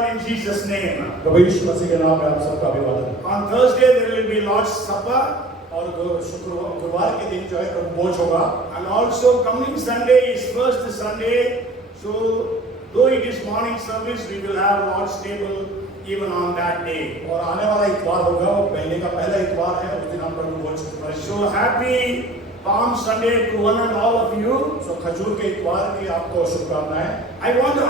everyone in Jesus' name. प्रभु यीशु मसीह के नाम में आप सबका अभिवादन। On Thursday there will be Lord's Supper, और गुरुवार के दिन जो है प्रभु भोज होगा, and also coming Sunday is first Sunday. So though it is morning service, we will have Lord's table even on that day. और आने वाला इतवार होगा, वो महीने का पहला इतवार है, उस दिन हम प्रभु भोज करेंगे। So happy Palm Sunday to one and all of you. So खजूर के इतवार की आपको शुभकामनाएं। I want to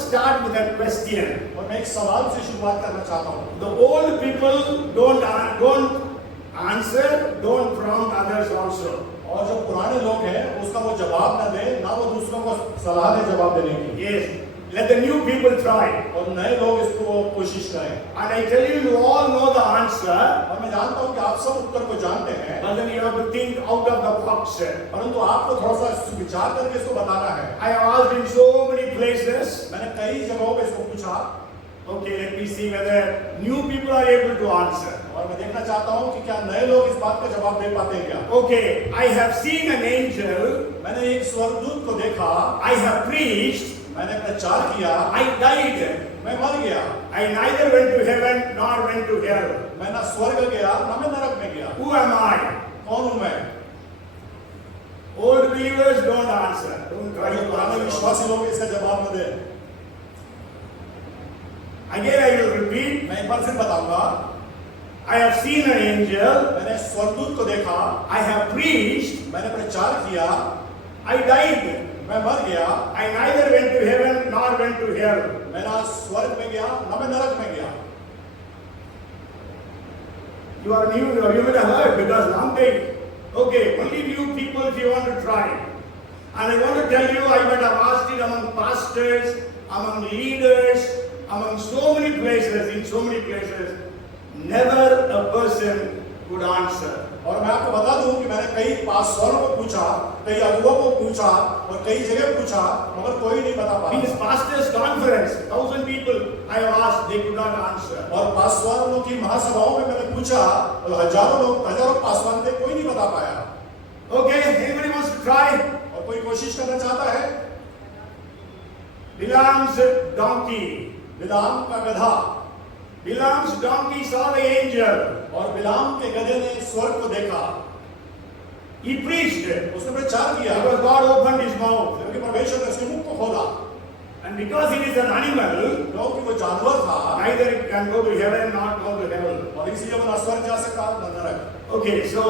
start with a question. और मैं एक सवाल से शुरुआत करना चाहता हूँ। The old people don't answer, don't prompt others also. और जो पुराने लोग हैं, उसका वो जवाब ना दे, ना वो दूसरों को सलाह दे जवाब देने की। Yes, let the new people try. और नए लोग इसको कोशिश करें। And I tell you, you all know the answer. और मैं जानता हूँ कि आप सब उत्तर को जानते हैं। But then you have to think out of the box. परंतु आपको थोड़ा सा विचार करके इसको बताना है। I have asked in so many places. मैंने कई जगहों पे इसको पूछा। Okay, let me see whether new people are able to answer. और मैं देखना चाहता हूँ कि क्या नए लोग इस बात का जवाब दे पाते हैं क्या? Okay, I have seen an angel. मैंने एक स्वर्गदूत को देखा। I have preached. मैंने प्रचार किया। I died. मैं मर गया। I neither went to heaven nor went to hell. मैं ना स्वर्ग गया, ना मैं नरक में गया। Who am I? कौन हूँ मैं? Old believers don't answer. Don't try to पुराने answer. विश्वासी लोग इसका जवाब न दें। Again, I will repeat. मैं एक बार फिर बताऊंगा। I have seen an angel. मैंने स्वर्गदूत को देखा। I have preached. मैंने प्रचार किया। I died. मैं मर गया। I neither went to heaven nor went to hell. मैं ना स्वर्ग में गया, ना मैं नरक में गया। You are new. You may have heard because long time. Okay, only new people if you want to try. And I want to tell you, I might have asked it among pastors, among leaders, among so many places, in so many places. Never a person could answer. और मैं आपको बता दूं कि मैंने कई पास्टरों को पूछा, कई अगुओं को पूछा और कई जगह पूछा, मगर कोई नहीं बता पाया। In this pastors' conference, 1,000 people I have asked, they could not answer. और पासवानों की महासभाओं में मैंने पूछा, और हजारों पासवान थे, कोई नहीं बता पाया। Okay, anybody wants to try? और कोई कोशिश करना चाहता है? Bilam's donkey. बिलाम का गधा। Bilam's donkey saw the angel. और बिलाम के गधे ने स्वर्ग को देखा। He preached. उसने प्रचार किया। Because God opened his mouth. क्योंकि परमेश्वर ने उसके मुख को खोला। And because it is an animal, क्योंकि वो जानवर था, neither it can go to heaven nor go to hell. और इसलिए वो ना स्वर्ग जा सकता ना नरक। Okay, so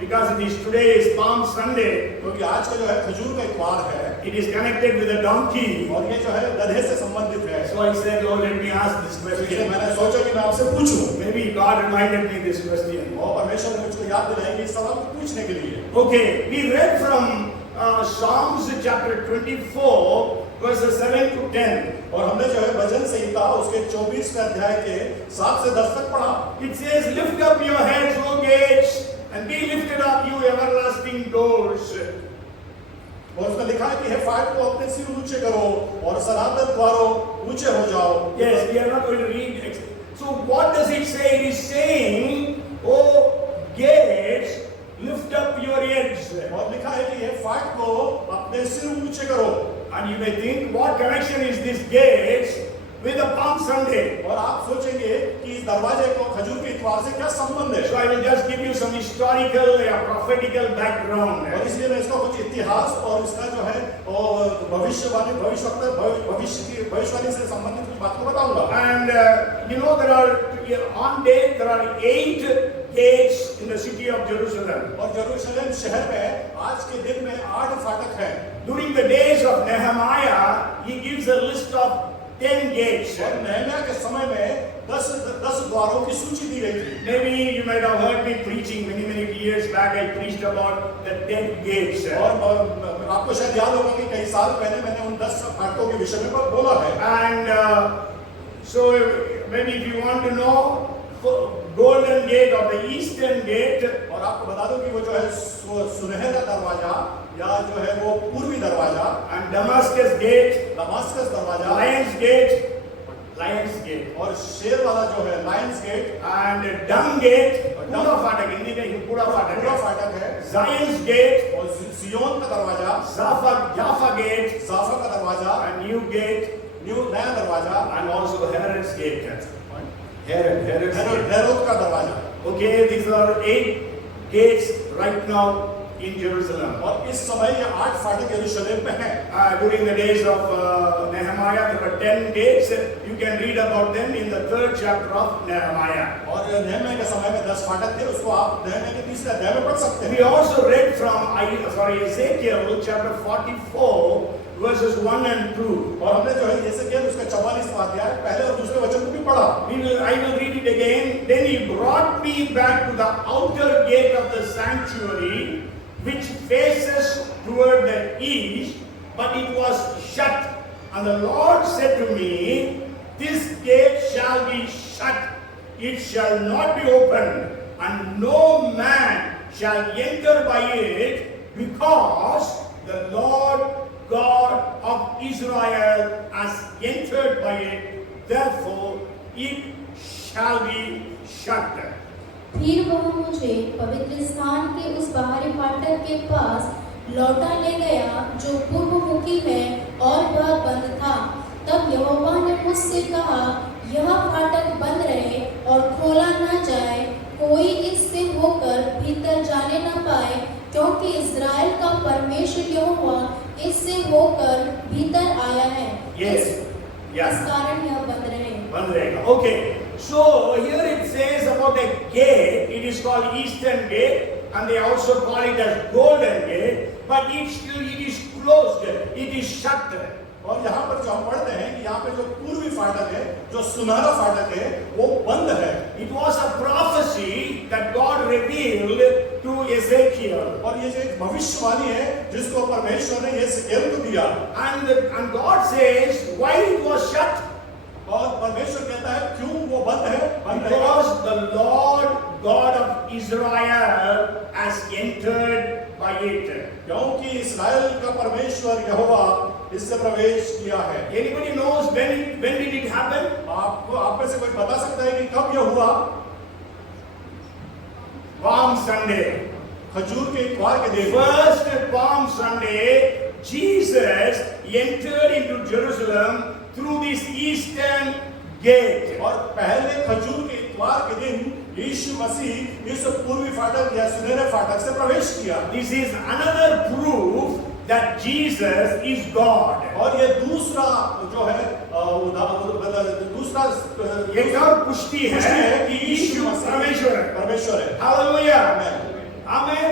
because it is today is Palm Sunday, क्योंकि आज का जो है खजूर का इतवार है, it is connected with a donkey. और ये जो है गधे से संबंधित है। So I said, Lord, let me ask this इसलिए question. मैंने सोचा कि मैं आपसे पूछूं। Maybe God reminded me this question. और परमेश्वर ने मुझको याद दिलाएंगे इस सवाल को पूछने के लिए। Okay, we read from Psalms chapter 24, verses 7 to 10. और हमने जो है भजन संहिता उसके 24वें अध्याय के 7 से 10 तक पढ़ा। It says, lift up your heads, O gates, and be lifted up, you everlasting doors. और उसमें लिखा है कि हे फाटक को अपने सिर ऊंचे करो और सनातन द्वारों ऊंचे हो जाओ। Yes, we are not going to read. So what does it say? It is saying, oh gates, lift up your heads. और लिखा है कि हे फाटक को अपने सिर ऊंचे करो। And you may think, what connection is this gates with the Palm Sunday? और आप सोचेंगे कि इस दरवाजे को खजूर के इतवार से क्या संबंध है? So I will just give you some historical, prophetical background. और इसलिए मैं इसका कुछ इतिहास और इसका जो है भविष्यवाणी से संबंधित कुछ बातों को बताऊंगा। And you know on date there are 8 gates in the city of Jerusalem. और यरूशलेम शहर में आज के दिन में 8 फाटक हैं। During the days of Nehemiah, he gives a list of 10 gates. और नहम्याह के समय में 10 द्वारों की सूची दी गई थी। Maybe you might have heard me preaching many years back. I preached about the 10 gates. और आपको शायद याद होगा कि कई साल पहले मैंने उन 10 फाटकों के विषय में बोला है। And so maybe if you want to know, golden gate or the eastern gate, और आपको बता दूं कि वो जो है सुनहरा दरवाजा या जो है वो पूर्वी दरवाजा, and Damascus gate, दमास्कस दरवाजा, Lions gate, और शेर वाला जो है lions gate, and Dung gate, पूरा फाटक, हिंदी में पूरा फाटक है, Zion's gate, और सियोन का दरवाजा, Jaffa gate, जाफा का दरवाजा, and New gate, नया दरवाजा, and also Herod's gate. Herod's gate. Herod का दरवाजा। Okay, these are 8 gates right now in Jerusalem. और इस समय ये 8 फाटक यरूशलेम में हैं। During the days of Nehemiah, there were 10 gates. You can read about them in the 3rd chapter of Nehemiah. और नहम्याह के समय में 10 फाटक थे, उसको आप नहम्याह के 3 अध्याय में पढ़ सकते हैं। We also read from Ezekiel chapter 44 verses 1 and 2. और हमने जो है एसेकियेल उसका 44वां अध्याय पहले और दूसरे वचन को भी पढ़ा। I will read it again. Then he brought me back to the outer gate of the sanctuary, which faces toward the east, but it was shut. And the Lord said to me, this gate shall be shut, it shall not be opened, and no man shall enter by it, because the Lord God of Israel has entered by it, therefore it shall be shut. फिर वह मुझे पवित्र स्थान के उस बाहरी फाटक के पास लौटा ले गया जो पूर्वमुखी है और वह बंद था। तब यहोवा ने मुझसे कहा, यह फाटक बंद रहे और खोला न जाए, कोई इससे होकर भीतर जाने न पाए, क्योंकि इस्राएल का परमेश्वर यहोवा इससे होकर भीतर आया है। इस कारण यह बंद रहे। Okay. So here it says about a gate. It is called Eastern Gate, and they also call it as Golden Gate. But it is closed. It is shut. और यहाँ पर जो हम पढ़ते हैं कि यहाँ पे जो पूर्वी फाटक है, जो सुनहरा फाटक है, वो बंद है। It was a prophecy that God revealed to Ezekiel. और ये जो एक भविष्यवाणी है जिसको परमेश्वर ने एसेकियेल को दिया। And God says why it was shut. और परमेश्वर कहता है क्यों वो बंद है? Because the Lord God of Israel has entered by it. क्योंकि इस्राएल का परमेश्वर यहोवा इससे प्रवेश किया है। Anybody knows when did it happen? आप में से कोई बता सकता है कि कब यह हुआ? Palm Sunday. खजूर के इतवार के दिन। First Palm Sunday, Jesus entered into Jerusalem through this eastern gate. और पहले खजूर के इतवार के दिन यीशु मसीह इस पूर्वी फाटक या सुनहरे फाटक से प्रवेश किया। This is another proof that Jesus is God. और ये दूसरा जो है दूसरा एक और पुष्टि है कि यीशु परमेश्वर है। Hallelujah. Amen.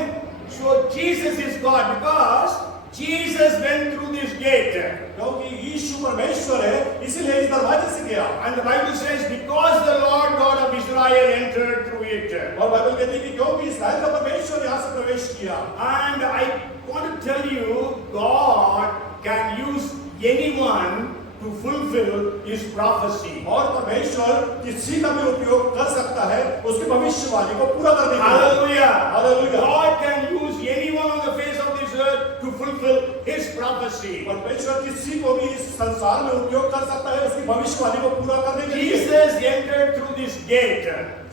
So Jesus is God because Jesus went through this gate. क्योंकि यीशु परमेश्वर है, इसीलिए इस दरवाजे से गया। And the Bible says because the Lord God of Israel entered through it. और बाइबल कहती है कि क्योंकि इस्राएल का परमेश्वर यहाँ से प्रवेश किया। And I want to tell you, God can use anyone to fulfill his prophecy. और परमेश्वर किसी का भी उपयोग कर सकता है उसकी भविष्यवाणी को पूरा करने के लिए। Hallelujah. Hallelujah. God can use anyone on the face of this earth to fulfill his prophecy. परमेश्वर किसी को भी इस संसार में उपयोग कर सकता है उसकी भविष्यवाणी को पूरा करने के लिए। Jesus entered through this gate.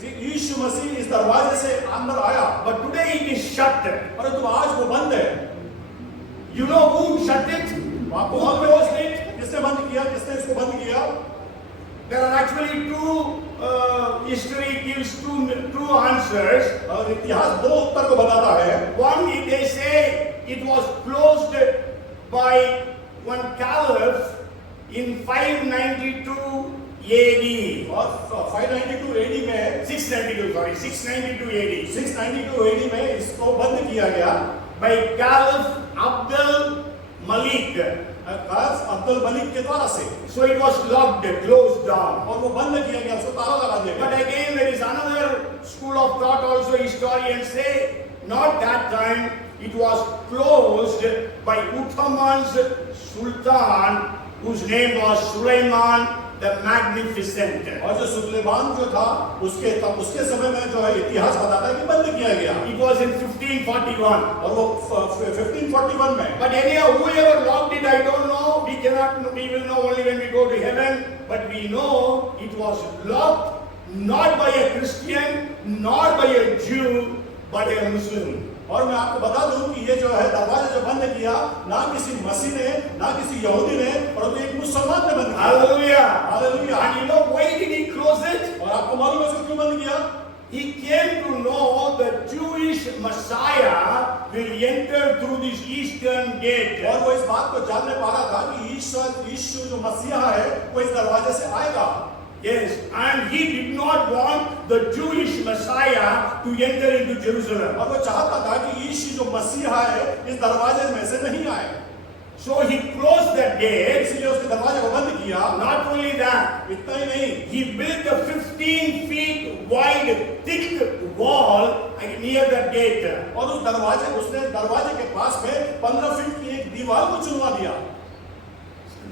यीशु मसीह इस दरवाजे से अंदर आया। But today it is shut. परंतु आज वो बंद है। You know who shut it? आपको Who मालूम closed है it? किसने बंद किया, किसने इसको बंद किया? There are actually history gives two answers. और इतिहास दो उत्तर को बताता है। One, they say it was closed by one caliph in 592 AD. और 592 AD में 692 AD. 692 AD में इसको बंद किया गया by Caliph Abdul Malik. Abdul Malik के द्वारा से। So it was locked, closed down. और वो बंद किया गया, उसको ताला लगा दिया गया। But again, there is another school of thought also. Historians say, not that time. It was closed by Ottoman's Sultan, whose name was Suleiman the Magnificent. और जो सुलेमान जो था उसके समय में जो है इतिहास बताता है कि बंद किया गया। It was in 1541. और वो 1541 में। But anyhow, whoever locked it, I don't know. We will know only when we go to heaven. But we know it was locked not by a Christian, nor by a Jew, but a Muslim. और मैं आपको बता दूं कि ये जो है दरवाजा जो बंद किया, ना किसी मसीह ने, ना किसी यहूदी ने, परंतु एक मुसलमान ने बंद किया। Hallelujah. Hallelujah. And you know why did he close it? और आपको मालूम है उसको क्यों बंद किया? He came to know the Jewish Messiah will enter through this eastern gate. और वो इस बात को जानने पा रहा था कि यीशु जो मसीहा है वो इस दरवाजे से आएगा। Yes, and he did not want the Jewish Messiah to enter into Jerusalem. और वो चाहता था कि यीशु जो मसीहा है इस दरवाजे में से नहीं आए। So he closed the gate. इसलिए उसके दरवाजे को बंद किया। Not only that, इतना ही नहीं, he built a 15 feet wide, thick wall near the gate. और उसने दरवाजे के पास में 15 फीट की एक दीवार को चुनवा दिया।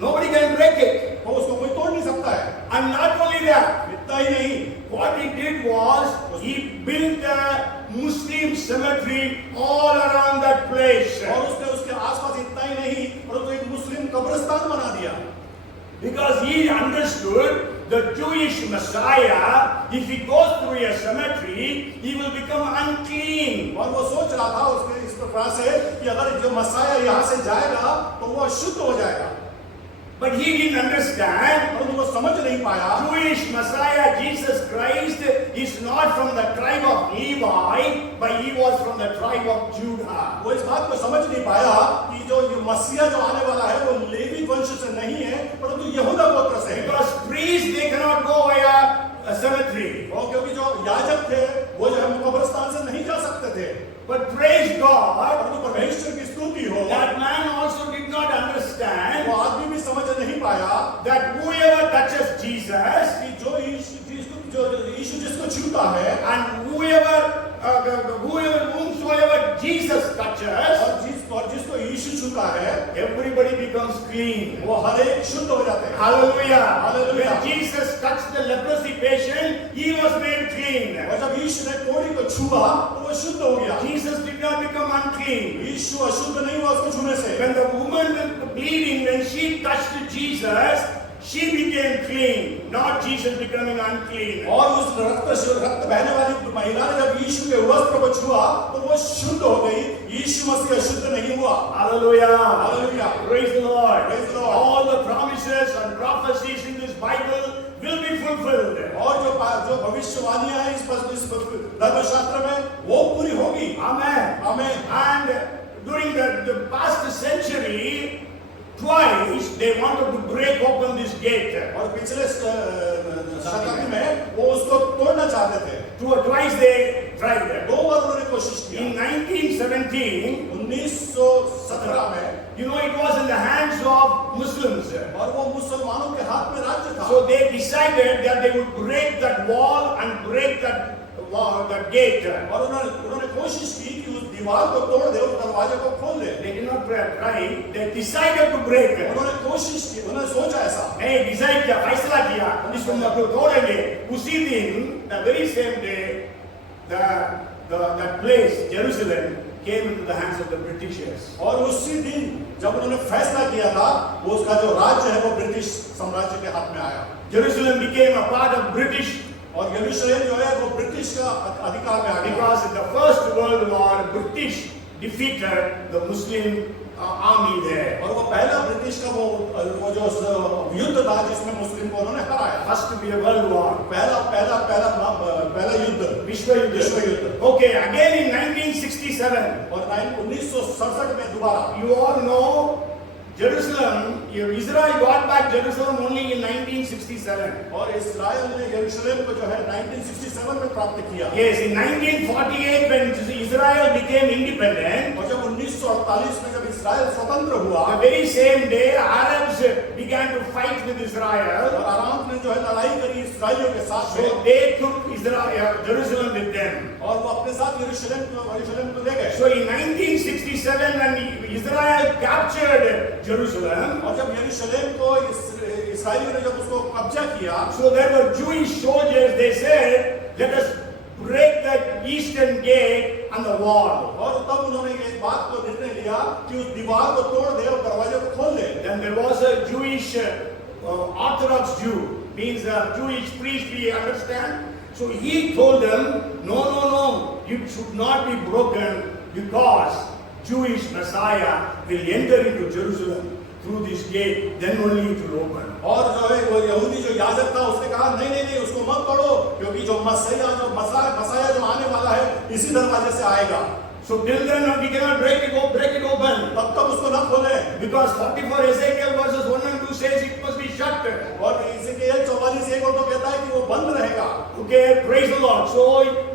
Nobody can break it. तो उसको कोई तोड़ नहीं सकता है। And not only that, इतना ही नहीं, what he did was he built a Muslim cemetery all around that place. और उसने उसके आसपास इतना ही नहीं, परंतु एक मुस्लिम कब्रिस्तान बना दिया। Because he understood the Jewish Messiah, if he goes through a cemetery, he will become unclean. और वो सोच रहा था उसके इस प्रकार से कि अगर जो मसाया यहाँ से जाएगा तो वो अशुद्ध हो जाएगा। But he didn't understand. परंतु वो समझ नहीं पाया Jewish Messiah Jesus Christ is not from the tribe of Levi, but he was from the tribe of Judah. वो इस बात को समझ नहीं पाया कि जो मसीहा जो आने वाला है वो लेवी वंश से नहीं है परंतु यहूदा गोत्र से है। Because priests they cannot go via a cemetery. और क्योंकि जो याजक थे वो जो है कब्रिस्तान से नहीं जा सकते थे। But praise God, परंतु परमेश्वर की स्तुति हो, that man also did not understand वो आदमी भी समझ नहीं पाया that whoever touches Jesus कि जो यीशु जिसको छूता है and whomsoever Jesus touches, और जिसको यीशु छूता है everybody becomes clean. वो हर एक शुद्ध हो जाते हैं। Hallelujah. Hallelujah. When Jesus touched the leprosy patient, he was made clean. और जब यीशु ने कोढ़ी को छुआ तो वो शुद्ध हो गया। Jesus did not become unclean. यीशु अशुद्ध नहीं हुआ उसको छूने से। When the woman with bleeding, when she touched Jesus, she became clean, not Jesus becoming unclean. और उस रक्त बहने वाली महिला ने जब यीशु के वस्त्र को छुआ तो वो शुद्ध हो गई। यीशु मसीह अशुद्ध नहीं हुआ। Hallelujah. Hallelujah. Praise the Lord. Praise the Lord. All the promises and prophecies in this Bible will be fulfilled. और जो भविष्यवाणियां हैं इस धर्मशास्त्र में वो पूरी होगी। Amen. आमीन। And during the past century, twice they wanted to break open this gate. और पिछले शताब्दी में वो उसको तोड़ना चाहते थे। Twice they tried that. 2 बार उन्होंने कोशिश किया। In 1917, 1917 में you know, it was in the hands of Muslims. और वो मुसलमानों के हाथ में राज्य था। So they decided that they would break that wall and break that gate. और उन्होंने कोशिश की कि उस दीवार को तोड़ दे, उस दरवाजे को खोल दे। They did not try. They decided to break. उन्होंने कोशिश की, उन्होंने सोचा ऐसा। नहीं, डिसाइड किया, फैसला किया, इसको हम लोग तोड़ेंगे। उसी दिन, the very same day, that place, Jerusalem, came into the hands of the Britishers. और उसी दिन जब उन्होंने फैसला किया था, वो उसका जो राज्य है वो ब्रिटिश साम्राज्य के हाथ में आया। Jerusalem became a part of British. और यरूशलेम जो है वो ब्रिटिश का अधिकार में आ गया। Because in the First World War, British defeated the Muslim army there. और वो पहला ब्रिटिश का वो जो युद्ध था जिसमें मुस्लिम को उन्होंने हराया। First to be a world war. पहला युद्ध विश्व युद्ध. Okay, again in 1967. और 1967 में दोबारा। You all know Jerusalem, Israel got back Jerusalem only in 1967. और इस्राएल ने यरूशलेम को जो है 1967 में प्राप्त किया। Yes, in 1948 when Israel became independent, और जब 1948 में जब इस्राएल स्वतंत्र हुआ, the very same day Arabs began to fight with Israel. और अराब ने जो है लड़ाई करी इस्राएलियों के साथ में। So they took Jerusalem with them. और वो अपने साथ यरूशलेम को ले गए। So in 1967 when Israel captured Jerusalem, और जब यरूशलेम को इस्राएलियों ने जब उसको कब्जा किया, so there were Jewish soldiers. They said, "Let us break the eastern gate and the wall." और तब उन्होंने इस बात को निर्णय लिया कि उस दीवार को तोड़ दे और दरवाजे को खोल दे। Then there was a Jewish Orthodox Jew, means a Jewish priest, we understand. So he told them, no, it should not be broken. because Jewish Messiah will enter into Jerusalem through this gate, then only it will open. और जो है वो यहूदी जो याजक था उसने कहा नहीं नहीं नहीं उसको मत पढ़ो क्योंकि जो मसाया जो आने वाला है इसी दरवाजे से आएगा। So till then we cannot break it open. तब तक उसको न खोले Because 44 Ezekiel verses 1 and 2 says it must be shut. और इसीलिए 44:1 तो कहता है कि वो बंद रहेगा। Okay, praise the Lord. So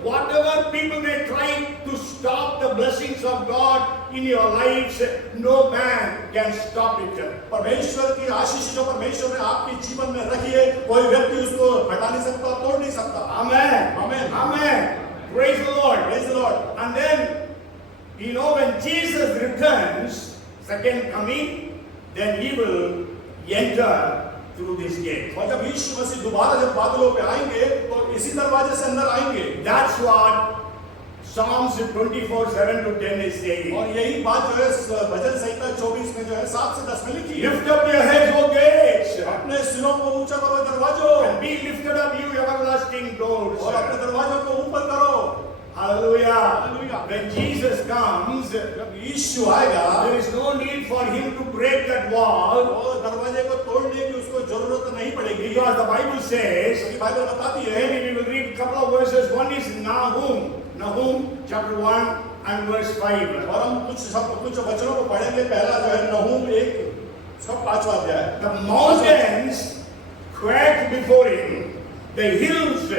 whatever people may try to stop the blessings of God in your lives, no man can stop it. परमेश्वर की आशीष जो परमेश्वर ने आपके जीवन में रखी है कोई व्यक्ति उसको हटा नहीं सकता तोड़ नहीं सकता। Amen. Amen. Amen. Praise the Lord. Praise the Lord. And then, you know, when Jesus returns, second coming, then he will enter through this gate. और जब यीशु मसीह दोबारा जब बादलों पे आएंगे तो इसी दरवाजे से अंदर आएंगे। That's what Psalms 24:7-10 is saying. और यही बात जो है भजन संहिता 24 में जो है 7 से 10 में लिखी है। Lift up your heads, O gates, अपने सिरों को ऊंचा करो दरवाजों and be lifted up, you everlasting doors. और अपने दरवाजों को ऊपर करो। Hallelujah. Hallelujah. When Jesus comes, जब यीशु आएगा there is no need for him to break that wall, तो दरवाजे को तोड़ने की उसको जरूरत नहीं पड़ेगी। because the Bible says, क्योंकि बाइबल बताती है maybe we will read a couple of verses. One is Nahum chapter 1 and verse 5. और हम कुछ वचनों को पढ़ेंगे। पहला जो है नहूम 1 उसका 5वां अध्याय। The mountains quake before him, the hills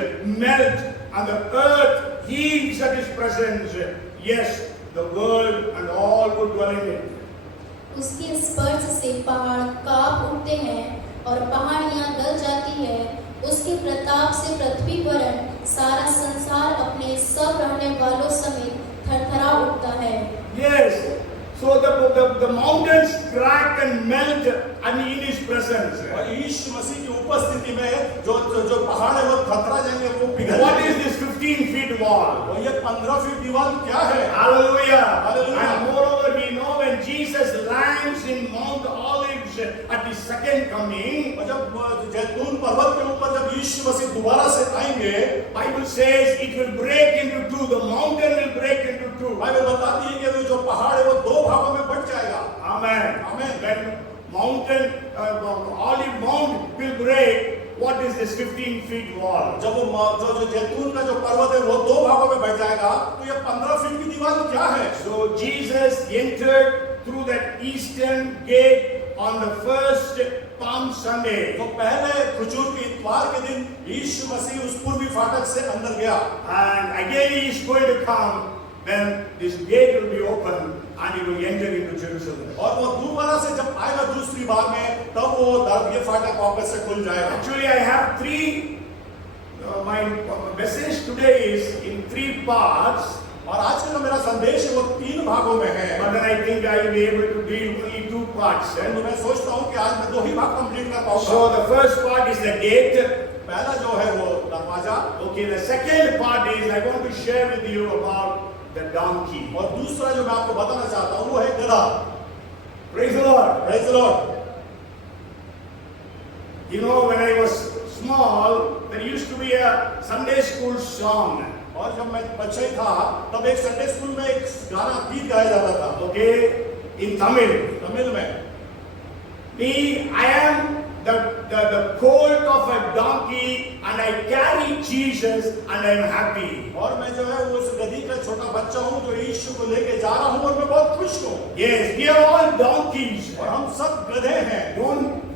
melt, and the earth heaves at his presence. Yes, the world and all who dwell in it. उसके स्पर्श से पहाड़ कांप उठते हैं और पहाड़ियां गल जाती है। उसके प्रताप से पृथ्वी वरण सारा संसार अपने सब रहने वालों समेत थरथरा उठता है। Yes, so the mountains crack and melt and in his presence. और यीशु मसीह की उपस्थिति में जो पहाड़ है वो थरथरा जाएंगे, वो पिघल What जाएंगे। is this 15 feet wall? और ये 15 फीट दीवार क्या है? Hallelujah. Hallelujah. And moreover, we know when Jesus lands in Mount Olives at his second coming, और जब जैतून पर्वत के ऊपर जब यीशु मसीह दोबारा से आएंगे, Bible says it will break into two. The mountain will break into two. Bible बताती है कि जो पहाड़ है वो 2 भागों में बंट जाएगा। Amen. Amen. When mountain, olive mount will break, what is this 15 feet wall? जब वो जो जैतून का जो पर्वत है वो 2 भागों में बंट जाएगा, तो ये 15 फीट की दीवार क्या है? So Jesus entered through that eastern gate on the first Palm Sunday. तो पहले खजूर के इतवार के दिन यीशु मसीह उस पूर्वी फाटक से अंदर गया। And again he is going to come when this gate will be open and he will enter into Jerusalem. और वो दोबारा से जब आएगा दूसरी बार में तब वो ये फाटक वापस से खुल जाएगा। Actually I have three, my message today is in 3 parts. और आज का जो मेरा संदेश है वो 3 भागों में है। But then I think I will be able to deal only 2 parts. तो मैं सोचता हूँ कि आज मैं 2 ही भाग कंप्लीट कर पाऊंगा। So the first part is the gate. पहला जो है वो दरवाजा। Okay, the second part is I want to share with you about the donkey. और दूसरा जो मैं आपको बताना चाहता हूँ वो है गधा। Praise the Lord. Praise the Lord. You know, when I was small, there used to be a Sunday school song. और जब मैं बच्चा ही था तब एक संडे स्कूल में एक गाना गीत गाया जाता था। Okay, in Tamil. तमिल में Me, I am the colt of a donkey and I carry Jesus and I am happy. और मैं जो है उस गधी का छोटा बच्चा हूँ जो यीशु को लेके जा रहा हूँ और मैं बहुत खुश हूँ। Yes, we are all donkeys. और हम सब गधे हैं।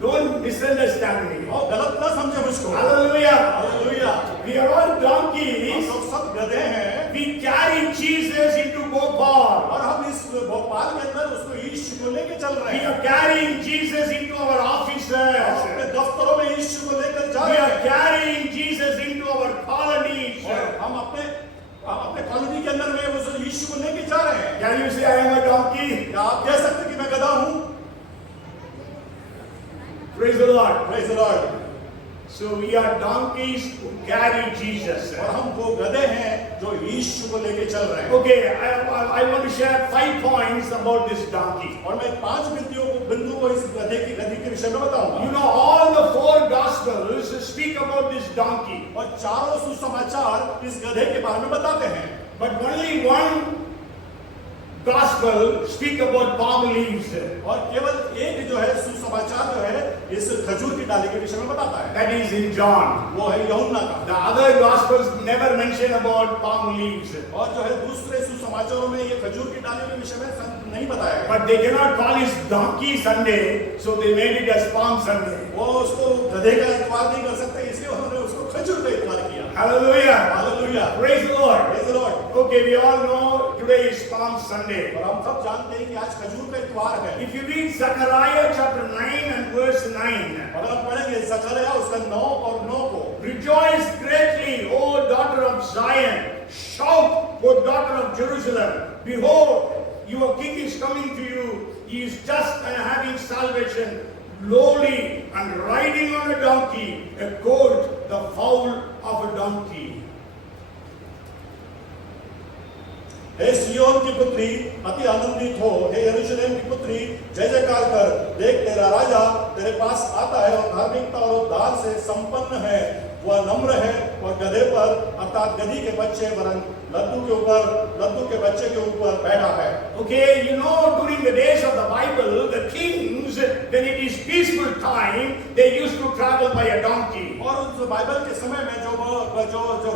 Don't misunderstand me. और गलत ना समझे मुझको। Hallelujah. Hallelujah. We are all हम donkeys. लोग सब गधे हैं। We carry Jesus into Bhopal. और हम इस भोपाल के अंदर उसको यीशु को लेके चल रहे We हैं। are carrying Jesus into our हम offices. अपने दफ्तरों में यीशु को लेकर जा We रहे are हैं। carrying Jesus into our colonies. और हम अपने कॉलोनी के अंदर में उस यीशु को लेके जा रहे हैं। Can you say I am a donkey? क्या आप कह सकते कि मैं गधा हूँ? Praise the Lord. Praise the Lord. So we are donkeys who carry Jesus. और हम वो गधे हैं जो यीशु को लेके चल रहे हैं। Okay, I want to share 5 points about this donkey. और मैं 5 बिंदुओं को इस गधे के विषय में बताऊंगा। You know, all the 4 gospels speak about this donkey. और चारों सुसमाचार इस गधे के बारे में बताते हैं। But only one gospel speak about palm leaves. और केवल एक जो है सुसमाचार जो है इस खजूर की डाली के विषय में बताता है, That is in John. वो है यूहन्ना का। The other gospels never mention about palm leaves. और जो है दूसरे सुसमाचारों में ये खजूर की डाली के विषय में नहीं बताया गया। But they cannot call it Donkey Sunday, so they made it as Palm Sunday. वो उसको गधे का इतवार नहीं कर सकते, इसलिए उन्होंने उसको खजूर का इतवार किया। Hallelujah. Hallelujah, Praise the Lord. Praise the Lord. Okay, we all know today is Palm Sunday. और हम सब जानते हैं कि आज खजूर का इतवार है। If you read Zechariah chapter 9 and verse 9, अगर हम पढ़ेंगे ज़करिया उसका 9 और 9 को, rejoice greatly, O daughter of Zion. Shout, O daughter of Jerusalem. Behold, your king is coming to you. He is just and having salvation, lowly and riding on a donkey, a colt, the foal of a donkey. हे सियोन की पुत्री अति आनंदित हो, हे यरूशलेम की पुत्री जय जयकार कर, देख तेरा राजा तेरे पास आता है और धार्मिकता और उद्धार से संपन्न है, वह नम्र है और गधे पर अर्थात गधी के बच्चे वरन लद्दू के बच्चे के ऊपर बैठा है। Okay, you know, during the days of the Bible, the kings, when it is peaceful time, they used to travel by a donkey. और उस बाइबल के समय में जो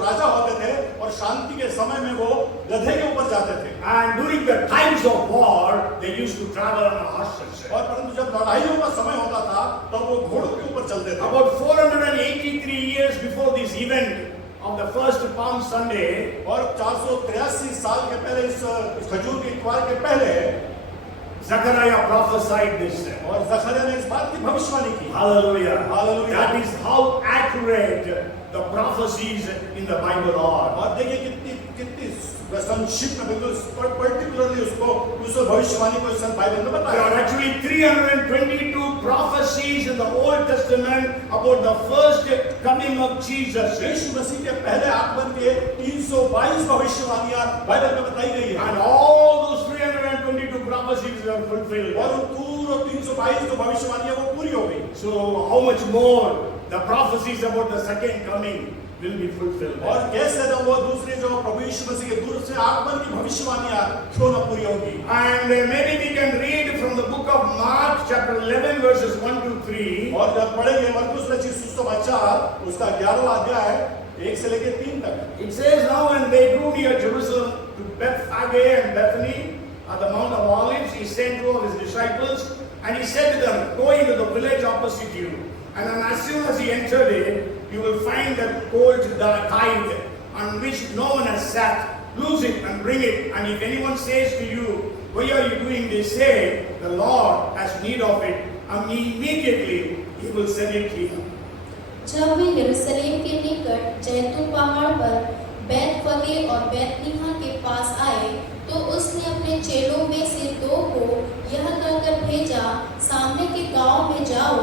राजा होते थे और शांति के समय में वो गधे के ऊपर जाते थे। And during the times of war, they used to travel on horses. और परंतु जब लड़ाइयों का समय होता था तब वो घोड़ों के ऊपर चलते थे। About 483 years before this event of the first Palm Sunday, और 483 साल के पहले इस खजूर के इतवार के पहले Zechariah prophesied this. और ज़करिया ने इस बात की भविष्यवाणी की। Hallelujah. Hallelujah. That is how accurate the prophecies in the Bible are. और देखिए कितनी संक्षिप्त में बिल्कुल पर्टिकुलरली उसको उस भविष्यवाणी को इस बाइबल में There बताया। are actually 322 prophecies in the Old Testament about the first coming of Jesus. यीशु मसीह के पहले आगमन के 322 भविष्यवाणियां बाइबल में बताई गई है। And all those 322 prophecies are fulfilled. और पूरे 322 जो भविष्यवाणियां वो पूरी हो गई। So how much more the prophecies about the second coming will be fulfilled. और कैसे ना वो दूसरे जो प्रभु यीशु मसीह के दूसरे आगमन की भविष्यवाणियां क्यों न पूरी होगी। And maybe we can read from the book of Mark chapter 11 verses 1 to 3. और जब पढ़ेंगे मरकुस रचित सुसमाचार उसका 11वां अध्याय 1 से लेकर 3 तक। It says, now when they drew near Jerusalem to Bethphage and Bethany at the Mount of Olives, he sent two of his disciples and he said to them, go into the village opposite you. And then as soon as he entered it, you will find that colt tied on which no one has sat. Loose it and bring it. And if anyone says to you, why are you doing this? Say, the Lord has need of it. And immediately he will send it here. जब वे यरूशलेम के निकट जैतून पहाड़ पर बैतफगे और बैतनिय्याह के पास आए तो उसने अपने चेलों में से 2 को यह कहकर भेजा, सामने के गांव में जाओ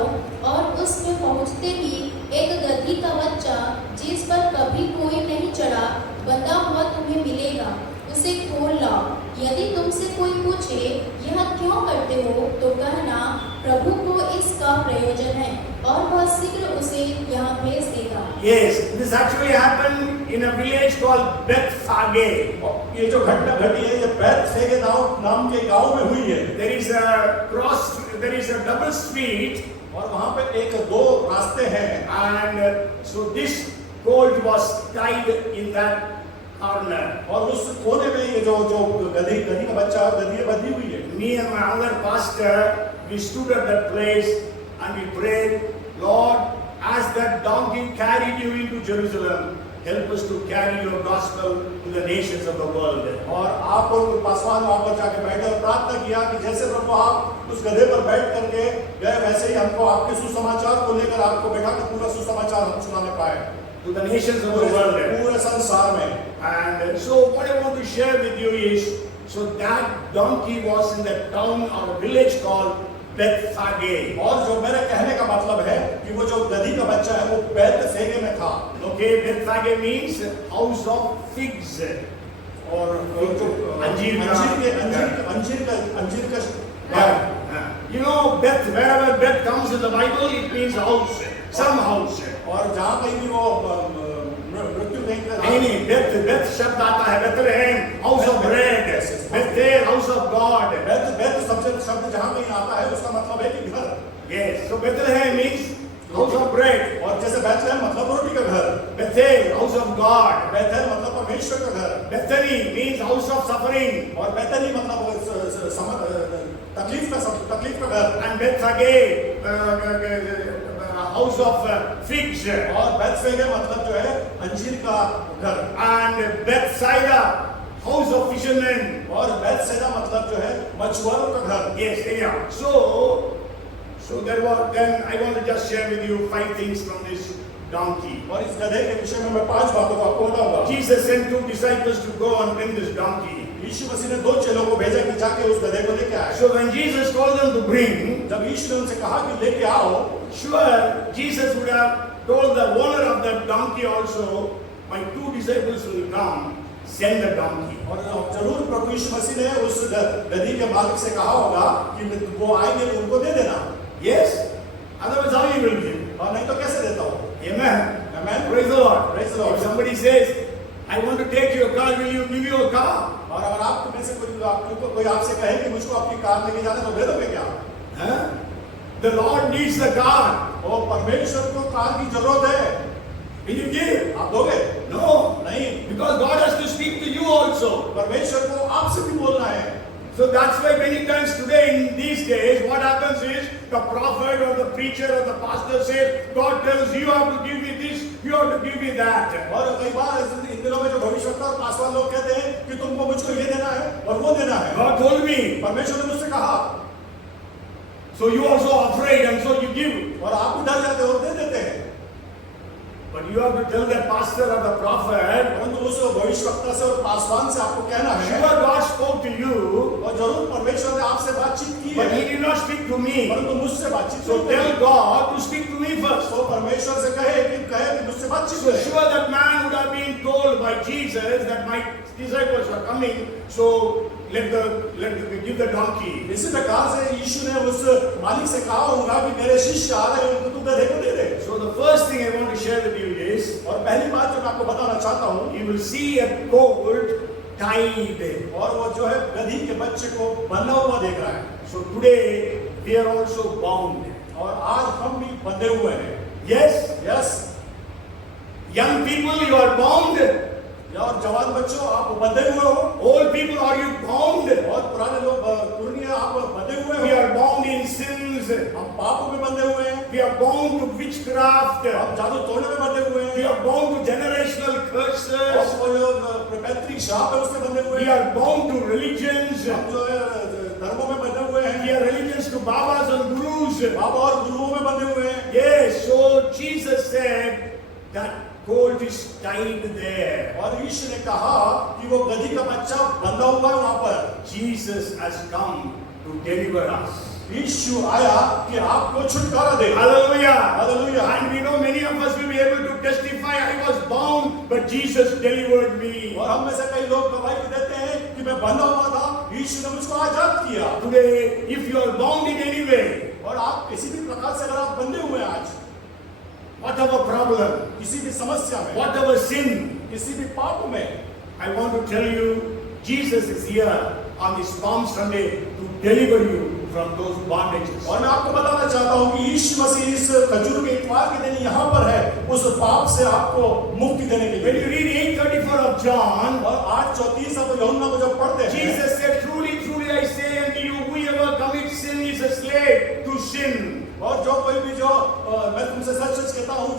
और उसमें पहुंचते ही एक गधी का बच्चा जिस पर कभी कोई नहीं चढ़ा बंधा हुआ तुम्हें मिलेगा, उसे खोल लाओ। यदि तुमसे कोई पूछे यह क्यों करते हो तो कहना, प्रभु को इसका प्रयोजन है और वह शीघ्र उसे यहाँ भेज देगा। Yes, this actually happened in a village called Bethphage. ये जो घटना घटी है ये बैतफगे नाम के गांव में हुई है। There is a double street, और वहां पे एक 2 रास्ते हैं। and so this colt was tied in that corner. और उस कोने में ये जो गधी का बच्चा गधी बंधी हुई है। Me and my other pastor, we stood at that place and we prayed, Lord, as that donkey carried you into Jerusalem, help us to carry your gospel to the nations of the world. और आप और पासवान वहां पर जाके बैठे और प्रार्थना किया कि जैसे प्रभु आप उस गधे पर बैठ करके गए वैसे ही हमको आपके सुसमाचार को लेकर आपको बैठा कर पूरा सुसमाचार हम सुनाने पाए To the nations of the world. पूरे संसार में। And so what I want to share with you is, so that donkey was in the town or village called Bethphage. और जो मेरे कहने का मतलब है कि वो जो गधी का बच्चा है वो बैतफगे में था। Okay, Bethphage means house of figs. और जो अंजीर का You know, Beth, wherever Beth comes in the Bible, it means house, some house. और जहाँ कहीं भी वो मृत्यु नहीं नहीं, Beth शब्द आता है Bethlehem, house of bread. Bethel, house of God. बेत शब्द जहाँ कहीं आता है उसका मतलब है कि घर। Yes, so Bethlehem means house of bread. और जैसे बैतलहम मतलब रोटी का घर, Bethel, house of God. बैतल मतलब परमेश्वर का घर, Bethany means house of suffering. और बैतनी मतलब तकलीफ का घर, And Bethage, house of figs. और बेतफगे मतलब जो है अंजीर का घर, And Bethsaida, house of fishermen. और बेतसैदा मतलब जो है मछुआरों का घर। Yes, yeah. So then I want to just share with you 5 things from this donkey. और इस गधे के विषय में मैं 5 बातों को आपको बताऊंगा। Jesus sent 2 disciples to go and bring this donkey. यीशु मसीह ने 2 चेलों को भेजा कि जाके उस गधे को लेके आए। So when Jesus told them to bring, जब यीशु ने उनसे कहा कि लेके आओ, sure, Jesus would have told the owner of the donkey also, my 2 disciples will come, send the donkey. और जरूर प्रभु यीशु मसीह ने उस गधी के मालिक से कहा होगा कि वो आएंगे तो उनको दे देना। Yes? Otherwise how you will give? और नहीं तो कैसे देता हो? Amen. Amen. Praise the Lord. Praise the Lord. If somebody says, I want to take your car, will you give your car? और अगर आप में से कोई आपसे कहे कि मुझको आपकी कार लेके जाना तो दे दोगे क्या? Huh? The Lord needs the car. और परमेश्वर को कार की जरूरत है। Will you give? आप दोगे? No. नहीं। Because God has to speak to you also. परमेश्वर को आपसे भी बोलना है। So that's why many times today in these days what happens is the prophet or the preacher or the pastor says, God tells you have to give me this, you have to give me that. और कई बार इन दिनों में जो भविष्यवक्ता और पासवान लोग कहते हैं कि तुमको मुझको ये देना है और वो देना है। God told me. परमेश्वर ने मुझसे कहा। So you also are afraid and so you give. और आप भी डर जाते हो और दे देते हैं। But you have to tell the pastor or the prophet. परंतु उस भविष्यवक्ता से और पासवान से आपको कहना है। Sure, God spoke to you. और जरूर परमेश्वर ने आपसे बातचीत की है। But He did not speak to me. परंतु मुझसे बातचीत So tell God to speak to me first. तो परमेश्वर से कहे कि मुझसे बातचीत So करें। sure that man would have been told by Jesus that my disciples are coming. So let give the donkey. इसी प्रकार से यीशु ने उस मालिक से कहा होगा कि मेरे शिष्य आ रहे हैं उनको तू गधे को दे दे। So the first thing I want to share with you is, और पहली बात जो मैं आपको बताना चाहता हूँ, you will see a colt tied. और वो जो है गधी के बच्चे को बंधा हुआ देख रहा है। So today we are also bound. और आज हम भी बंधे हुए हैं। Yes? Yes. Young people, you are bound. और जवान बच्चों आप बंधे हुए हो। Old people, are you bound? और पुराने लोग पुरनिया आप बंधे हुए हो। We are bound in sins. हम पापों में बंधे हुए हैं। We are bound to witchcraft. हम जादू तोड़ने में बंधे हुए हैं। We are bound to generational और curses. वो जो पैतृक शाप है उसमें बंधे हुए We हैं। are bound to religions. हम जो है धर्मों में बंधे हुए हैं। We are religions to babas and gurus. बाबा और गुरुओं में बंधे हुए हैं। Yes, so Jesus said that colt is tied there. और यीशु ने कहा कि वो गधी का बच्चा बंधा हुआ है वहां पर। Jesus has come to deliver us. यीशु आया कि आपको छुटकारा दे। Hallelujah. Hallelujah. And we know many of us will be able to testify, I was bound, but Jesus delivered me. और हम में से कई लोग गवाही देते हैं कि मैं बंधा हुआ था, यीशु ने मुझको आजाद किया। Today, if you are bound in any way, और आप किसी भी प्रकार से अगर आप बंधे हुए हैं आज, whatever problem, किसी भी समस्या में, whatever sin, किसी भी पाप में, I want to tell you, Jesus is here on this Palm Sunday to deliver you from those bondages. और मैं आपको बताना चाहता हूँ कि यीशु मसीह इस खजूर के इतवार के दिन यहाँ पर है उस पाप से आपको मुक्ति देने के When लिए। you read 8:34 of John, और 8:34 अब यूहन्ना को जब पढ़ते हैं, Jesus said, truly, truly I say unto you, whoever commits sin is a slave to sin. और जो कोई भी जो मैं तुमसे सच सच कहता हूँ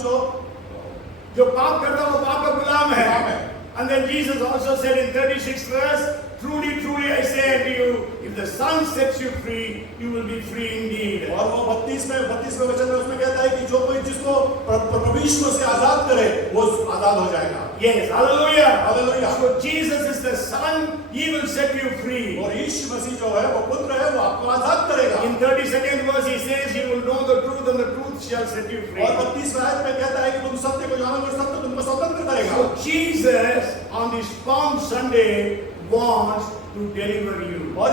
जो पाप करता है वो पाप का गुलाम गुलाम है. है। And then Jesus also said in 36th verse, truly, truly I say unto you, if the Son sets you free, you will be free indeed. और वो 32वें वचन में उसमें कहता है कि जो कोई जिसको प्रभु यीशु से आजाद करे वो आजाद हो जाएगा। Yes, hallelujah. Hallelujah. So Jesus is the Son, He will set you free. और यीशु मसीह जो है वो पुत्र है, वो आपको आजाद करेगा। In 32nd verse He says, you will know the truth and the truth shall set you free. और 32वें आयत में कहता है कि तुम सत्य को जानोगे और सत्य तुमको स्वतंत्र करेगा। So Jesus on this Palm Sunday wants to deliver you. और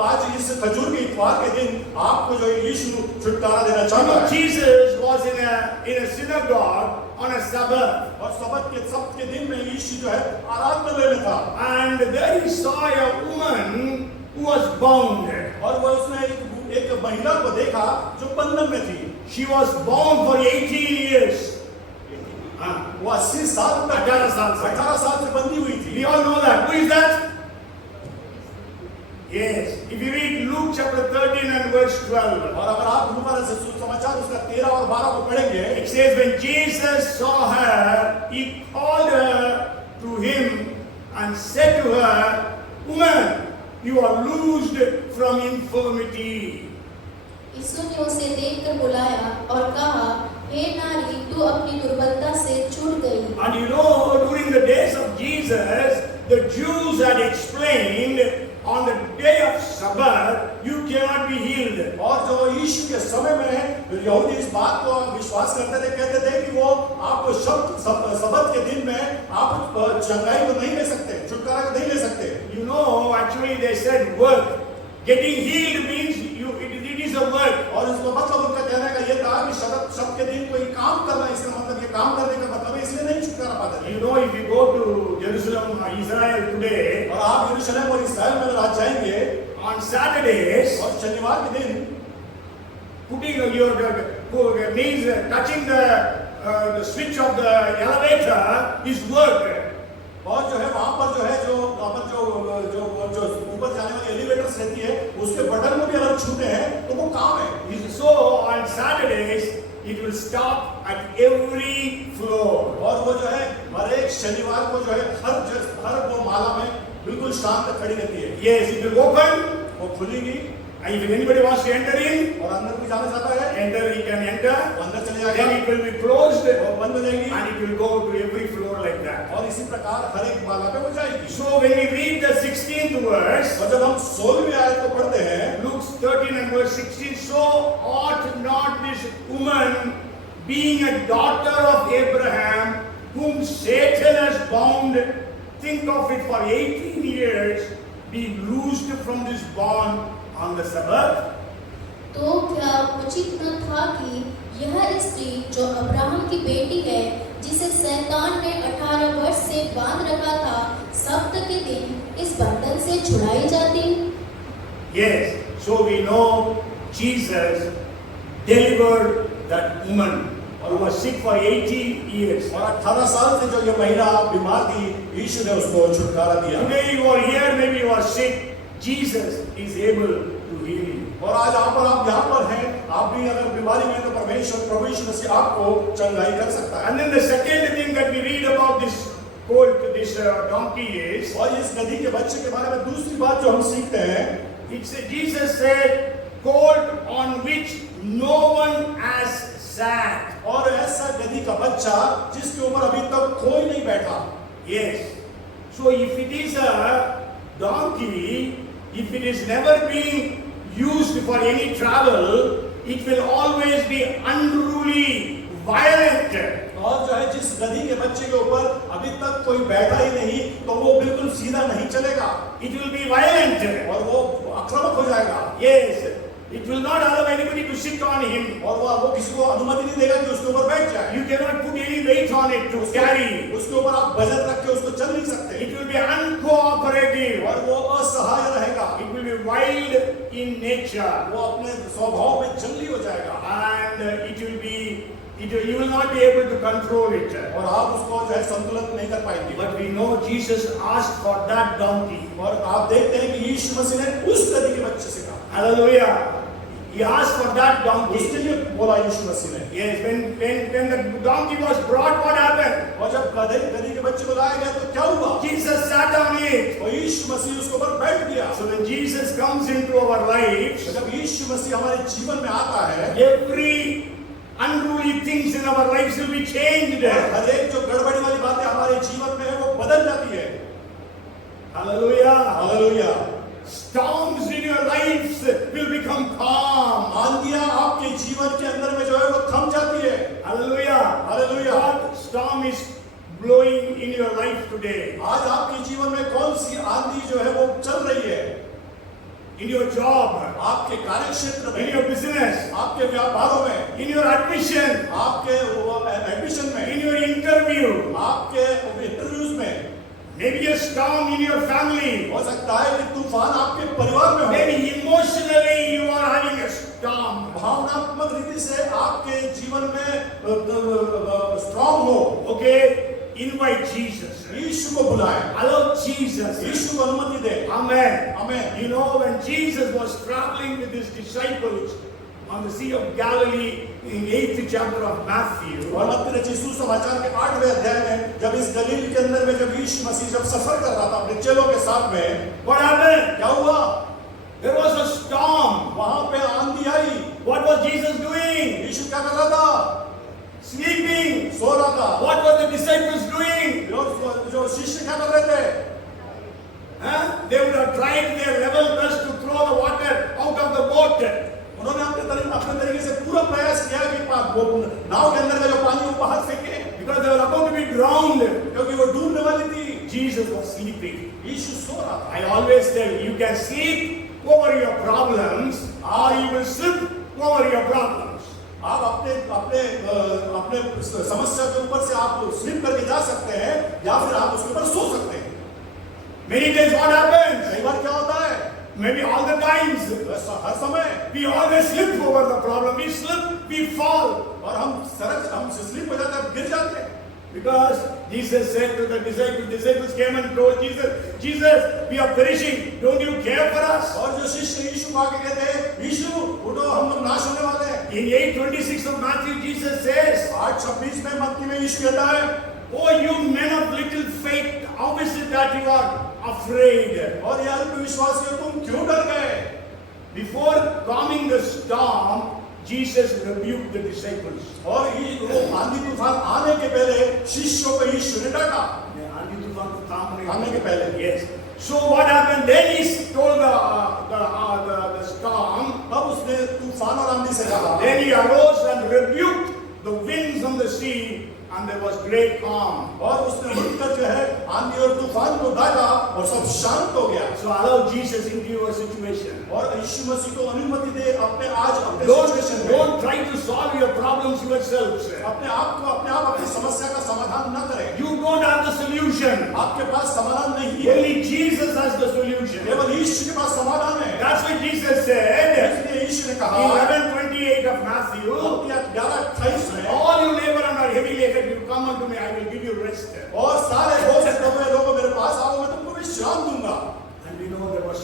आज इस खजूर के इतवार के दिन आपको जो यीशु छुटकारा देना You चाहता know, है। Jesus was in a synagogue on a Sabbath. और सब्त के दिन में यीशु जो है आराधनालय में था। And there he saw a woman who was bound. और वो उसने एक महिला को देखा जो बंधन में थी। She was bound for 18 years. वो 80 साल तक 18 साल से बंधी हुई थी। We all know that. Who is that? Yes. If you read Luke chapter 13 and verse 12. और अगर आप लूका से सुसमाचार उसका 13 और 12 को पढ़ेंगे, It says when Jesus saw her, he called her to him and said to her, "Woman, you are loosed from infirmity." यीशु ने उसे देखकर बुलाया और कहा, हे नारी, तू अपनी दुर्बलता से छूट गई। And you know, during the days of Jesus, the Jews had explained on the day of Sabbath, you cannot be healed. और जो यीशु के समय में यहूदी इस बात को विश्वास करते थे, कहते थे कि वो आप सब्त के दिन में आप चंगाई को नहीं ले सकते, छुटकारा को नहीं ले सकते। You know, actually they said work. Getting healed means it is a work. और इसका मतलब उनका कहने का ये था कि सब्त के दिन कोई काम करना, इसका मतलब ये काम करने का मतलब है, इसलिए नहीं छुटकारा पाते। You know, if you go to Jerusalem, Israel today, और आप यरूशलेम और इस्राएल में अगर आज जाएंगे on Saturdays, और शनिवार के दिन putting your knees, touching the switch of the elevator is work. और जो है वहां पर जो है जो अपन जो ऊपर जाने वाली एलिवेटर्स रहती है उसके बटन में भी अगर छूते हैं तो वो काम है। So on Saturdays it will stop at every floor. और वो जो है हर एक शनिवार को जो है हर वो माला में बिल्कुल शांत खड़ी रहती है। Yes, it will open. वो खुलेगी। And if anybody wants to enter in, और अंदर भी जाना चाहता है, he can enter. अंदर चले जाएगा। Then it will be closed और बंद हो जाएगी। and it will go to every floor like that. और इसी प्रकार हर एक माला पे हो जाएगी। So when we read the 16th verse, और जब हम 16वीं आयत को पढ़ते हैं, Luke 13 and verse 16, so ought not this woman, being a daughter of Abraham, whom Satan has bound, think of it, for 18 years, be loosed from this bond on the Sabbath? तो क्या उचित न था कि यह स्त्री जो अब्राहम की बेटी है, जिसे शैतान ने 18 वर्ष से बांध रखा था, सब्त के दिन इस बंधन से छुड़ाई जाती? Yes, so we know Jesus delivered that woman who was sick for 18 years. और 18 साल से जो ये महिला बीमार थी, यीशु ने उसको छुटकारा दिया। Today you are here, maybe you are sick. Jesus is able to heal you. और आज आप यहाँ पर हैं, आप भी अगर बीमारी में तो प्रभु यीशु मसीह आपको चंगाई कर सकता है। And then the second thing that we read about this colt, this donkey is, और इस गधी के बच्चे के बारे में दूसरी बात जो हम सीखते हैं, it's Jesus said, colt on which no one has sat. और ऐसा गधी का बच्चा जिसके ऊपर अभी तक कोई नहीं बैठा। Yes. So if it is a donkey, if it is never been used for any travel, it will always be unruly, violent. और जो है जिस गधी के बच्चे के ऊपर अभी तक कोई बैठा ही नहीं, तो वो बिल्कुल सीधा नहीं चलेगा। It will be violent. और वो आक्रामक हो जाएगा। Yes. It will not allow anybody to sit on him. और वो किसी को अनुमति नहीं देगा कि उसके ऊपर बैठ जाए। You cannot put any weight on it to carry. उसके ऊपर आप वजन रख के उसको चल नहीं सकते। It will be uncooperative. और वो असहाय रहेगा। It will be wild in nature. वो अपने स्वभाव में जंगली हो जाएगा। And it will be, you will not be able to control it. और आप उसको जो है संतुलित नहीं कर पाएंगे। But we know Jesus asked for that donkey. और आप देखते हैं कि यीशु मसीह ने उस गधी के बच्चे से कहा। Hallelujah. He asked for that donkey. उसके लिए बोला यीशु मसीह ने। Yes, when the donkey was brought, what happened? और जब गधी के बच्चे को लाया गया तो क्या हुआ? Jesus sat on it. और यीशु मसीह उसके ऊपर बैठ गया। So when Jesus comes into our lives, जब यीशु मसीह हमारे जीवन में आता है, every unruly things in our lives will be changed. हर एक जो गड़बड़ी वाली बातें हमारे जीवन में है वो बदल जाती है। Hallelujah. Hallelujah. Storms in your lives will become calm. आंधियां आपके जीवन के अंदर में जो है वो थम जाती है। Hallelujah. Hallelujah. What storm is blowing in your life today? आज आपके जीवन में कौन सी आंधी जो है वो चल रही है? In your job, आपके कार्य व्यवसायिक क्षेत्र in में, your business, आपके व्यापारों में, in your admission, आपके एडमिशन में, in your interview, आपके इंटरव्यूज में, maybe a storm in your family, हो सकता है कि तूफान आपके परिवार में हो, maybe emotionally you are having a storm. भावनात्मक रीति से आपके जीवन में स्ट्रांग हो, Okay, invite Jesus. यीशु को बुलाएं, Allow Jesus. यीशु को अनुमति दे। Amen. Amen. You know, when Jesus was traveling with his disciples on the Sea of Galilee in 8th chapter of Matthew, और मत्ती रचित सुसमाचार के 8वें अध्याय में जब इस गलील के अंदर में जब यीशु मसीह जब सफर कर रहा था अपने चेलों के साथ में, what happened? क्या हुआ? There was a storm. वहां पे आंधी आई। What was Jesus doing? यीशु क्या कर रहा था? Sleeping. सो रहा था। What were the disciples doing? जो शिष्य क्या कर रहे थे? Huh? They would have tried their level best to throw the water out of the boat. उन्होंने अपने तरीके से पूरा प्रयास किया कि नाव के अंदर का जो पानी वो बाहर फेंके, Because they were about to be drowned. क्योंकि वो डूबने वाली थी। Jesus was sleeping. यीशु सो रहा था। I always tell you, you can sleep over your problems or you will slip over your problems. आप अपने समस्या के ऊपर से आप स्लिप करके जा सकते हैं या फिर आप उसके ऊपर सो सकते हैं। Many times what happens? कई बार क्या होता है? Maybe all the times. हर समय We always slip over the problem. We slip, we fall. और हम स्लिप हो जाते हैं, गिर जाते हैं। Because Jesus said to the disciples came and told Jesus, we are perishing. Don't you care for us? और जो शिष्य यीशु को आके कहते हैं, यीशु उठो, हम लोग नाश होने वाले हैं। In 8:26 of Matthew, Jesus says, 8:26 में मत्ती में यीशु कहता है, oh, you men of little faith, how is it that you are afraid? और ये अल्पविश्वासियों, तुम क्यों डर गए? Before calming the storm, Jesus rebuked the disciples. और वो आंधी तूफान आने के पहले शिष्यों को यीशु ने डांटा। आने के पहले। Yes. So what happened? Then he told the storm. तब उसने तूफान और आंधी से कहा। Then he arose and rebuked the winds on the sea, and there was great calm. और उसने उठकर जो है आंधी और तूफान को डांटा और सब शांत हो गया। So allow Jesus into your situation. और यीशु मसीह को अनुमति दे अपने सिचुएशन में। Don't try to solve your problems yourselves. अपने आप अपनी समस्या का समाधान न करें। You don't have the solution. आपके पास समाधान नहीं है। Only Jesus has the solution. केवल यीशु के पास समाधान है। That's what Jesus said. इसलिए यीशु ने कहा In 11:28 of Matthew, 11:28 में, all you labor and are heavy laden, you come unto me, I will give you rest. और सारे बोझ से दबे लोगों मेरे पास आओ, मैं तुमको विश्राम दूंगा। And we know there was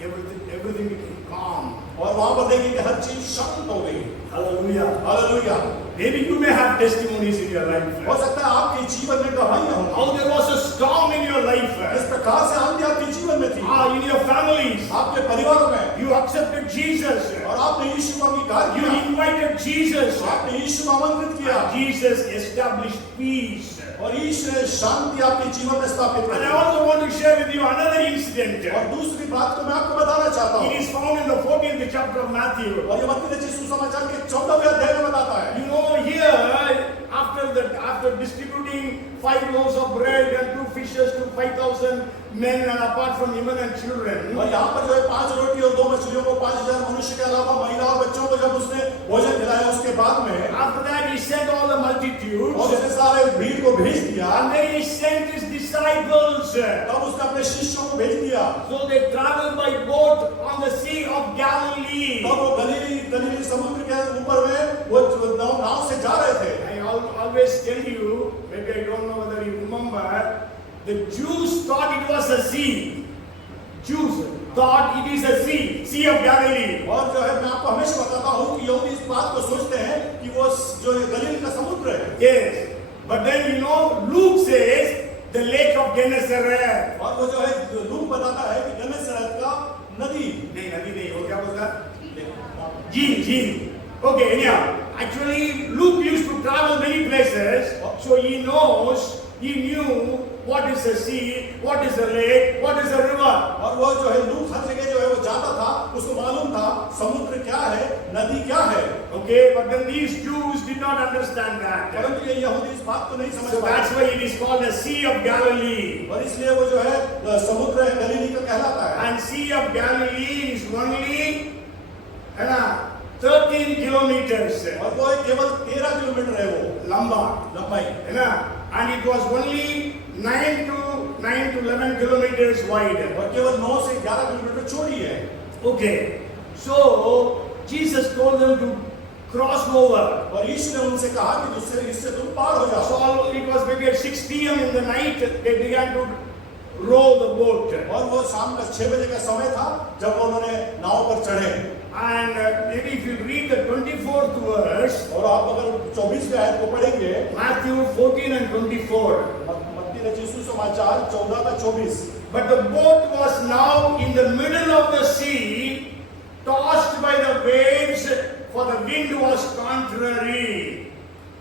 everything became calm. और वहां पर देखिए कि हर चीज शांत हो गई। Hallelujah. Hallelujah. Maybe you may have testimonies in your life. हो सकता है आपके जीवन में गवाहियां हों। How there was a storm in your life. इस प्रकार से आंधी आपके जीवन में थी। In your families. आपके परिवारों में। You accepted Jesus. और आपने यीशु को अंगीकार You किया। invited Jesus. आपने यीशु को आमंत्रित किया। Jesus established peace. और यीशु ने शांति आपके जीवन में स्थापित And I की। also want to share with you another incident. और दूसरी बात को मैं आपको बताना चाहता हूँ। It is found in the 14th chapter of Matthew. और ये मत्ती रचित सुसमाचार के 14वें अध्याय में बताता है। You know, here after distributing 5 loaves of bread and 2 fishes to 5,000 men, and apart from women and children. और यहाँ पर जो है 5 रोटी और 2 मछलियों को 5,000 मनुष्य के अलावा महिला और बच्चों को जब उसने भोजन खिलाया, उसके बाद में After that, he sent all the multitudes. और उसने सारे भीड़ को भेज दिया। And then he sent his disciples. तब उसने अपने शिष्यों को भेज दिया। So they traveled by boat on the Sea of Galilee. तब वो गलीली समुद्र के ऊपर में वो नाव से जा रहे थे। I always tell you, maybe I don't know whether you remember, the Jews thought it was a sea. Jews thought it is a sea of Galilee. और जो है मैं आपको हमेशा बताता हूँ कि यहूदी इस बात को सोचते हैं कि वो जो है गलील का समुद्र है। Yes, but then you know Luke says the lake of Gennesaret. और वो जो है लूक बताता है कि गन्नेसरत का नदी नहीं, वो क्या बोलता है? Gene. Okay, anyhow, actually Luke used to travel many places, so he knew what is a sea, what is a lake, what is a river. और वो जो है लूक हर जगह जो है वो जाता था, उसको मालूम था समुद्र क्या है, नदी क्या है। Okay, but then these Jews did not understand that. परंतु ये यहूदी इस बात को नहीं समझ So पाए। that's why it is called the Sea of Galilee. और इसलिए वो जो है समुद्र गलीली का कहलाता है। And Sea of Galilee is only 13 kilometers. और वो केवल 13 किलोमीटर है वो Lamba. लंबाई। You know, and it was only 9 to 11 kilometers wide. और केवल 9 से 11 किलोमीटर चौड़ी है। Okay. So Jesus told them to cross over. और यीशु ने उनसे कहा कि दूसरे इससे तुम पार हो जाओ। So it was maybe at 6 p.m. in the night they began to row the boat. और वो शाम का 6 बजे का समय था जब उन्होंने नाव पर चढ़े। And maybe if you read the 24th verse, और आप अगर 24 के आयत को पढ़ेंगे, Matthew 14 and 24. मत्ती रचित सुसमाचार 14 का 24। But the boat was now in the middle of the sea, tossed by the waves, for the wind was contrary.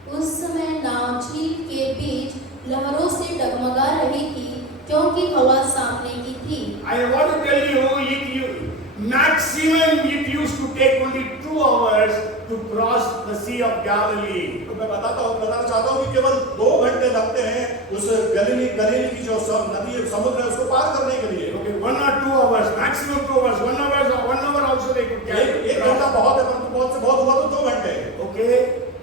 उस समय नाव झील के बीच लहरों से डगमगा रही थी क्योंकि हवा सामने की थी। I want to tell you, maximum it used to take only 2 hours to cross the Sea of Galilee. तो मैं बताना चाहता हूँ कि केवल 2 घंटे लगते हैं उस गलीली की जो नदी समुद्र है उसको पार करने के लिए। Okay, 1 or 2 hours, maximum 2 hours. 1 hour also they could carry. एक घंटा बहुत है, परंतु बहुत से बहुत हुआ तो 2 घंटे। Okay,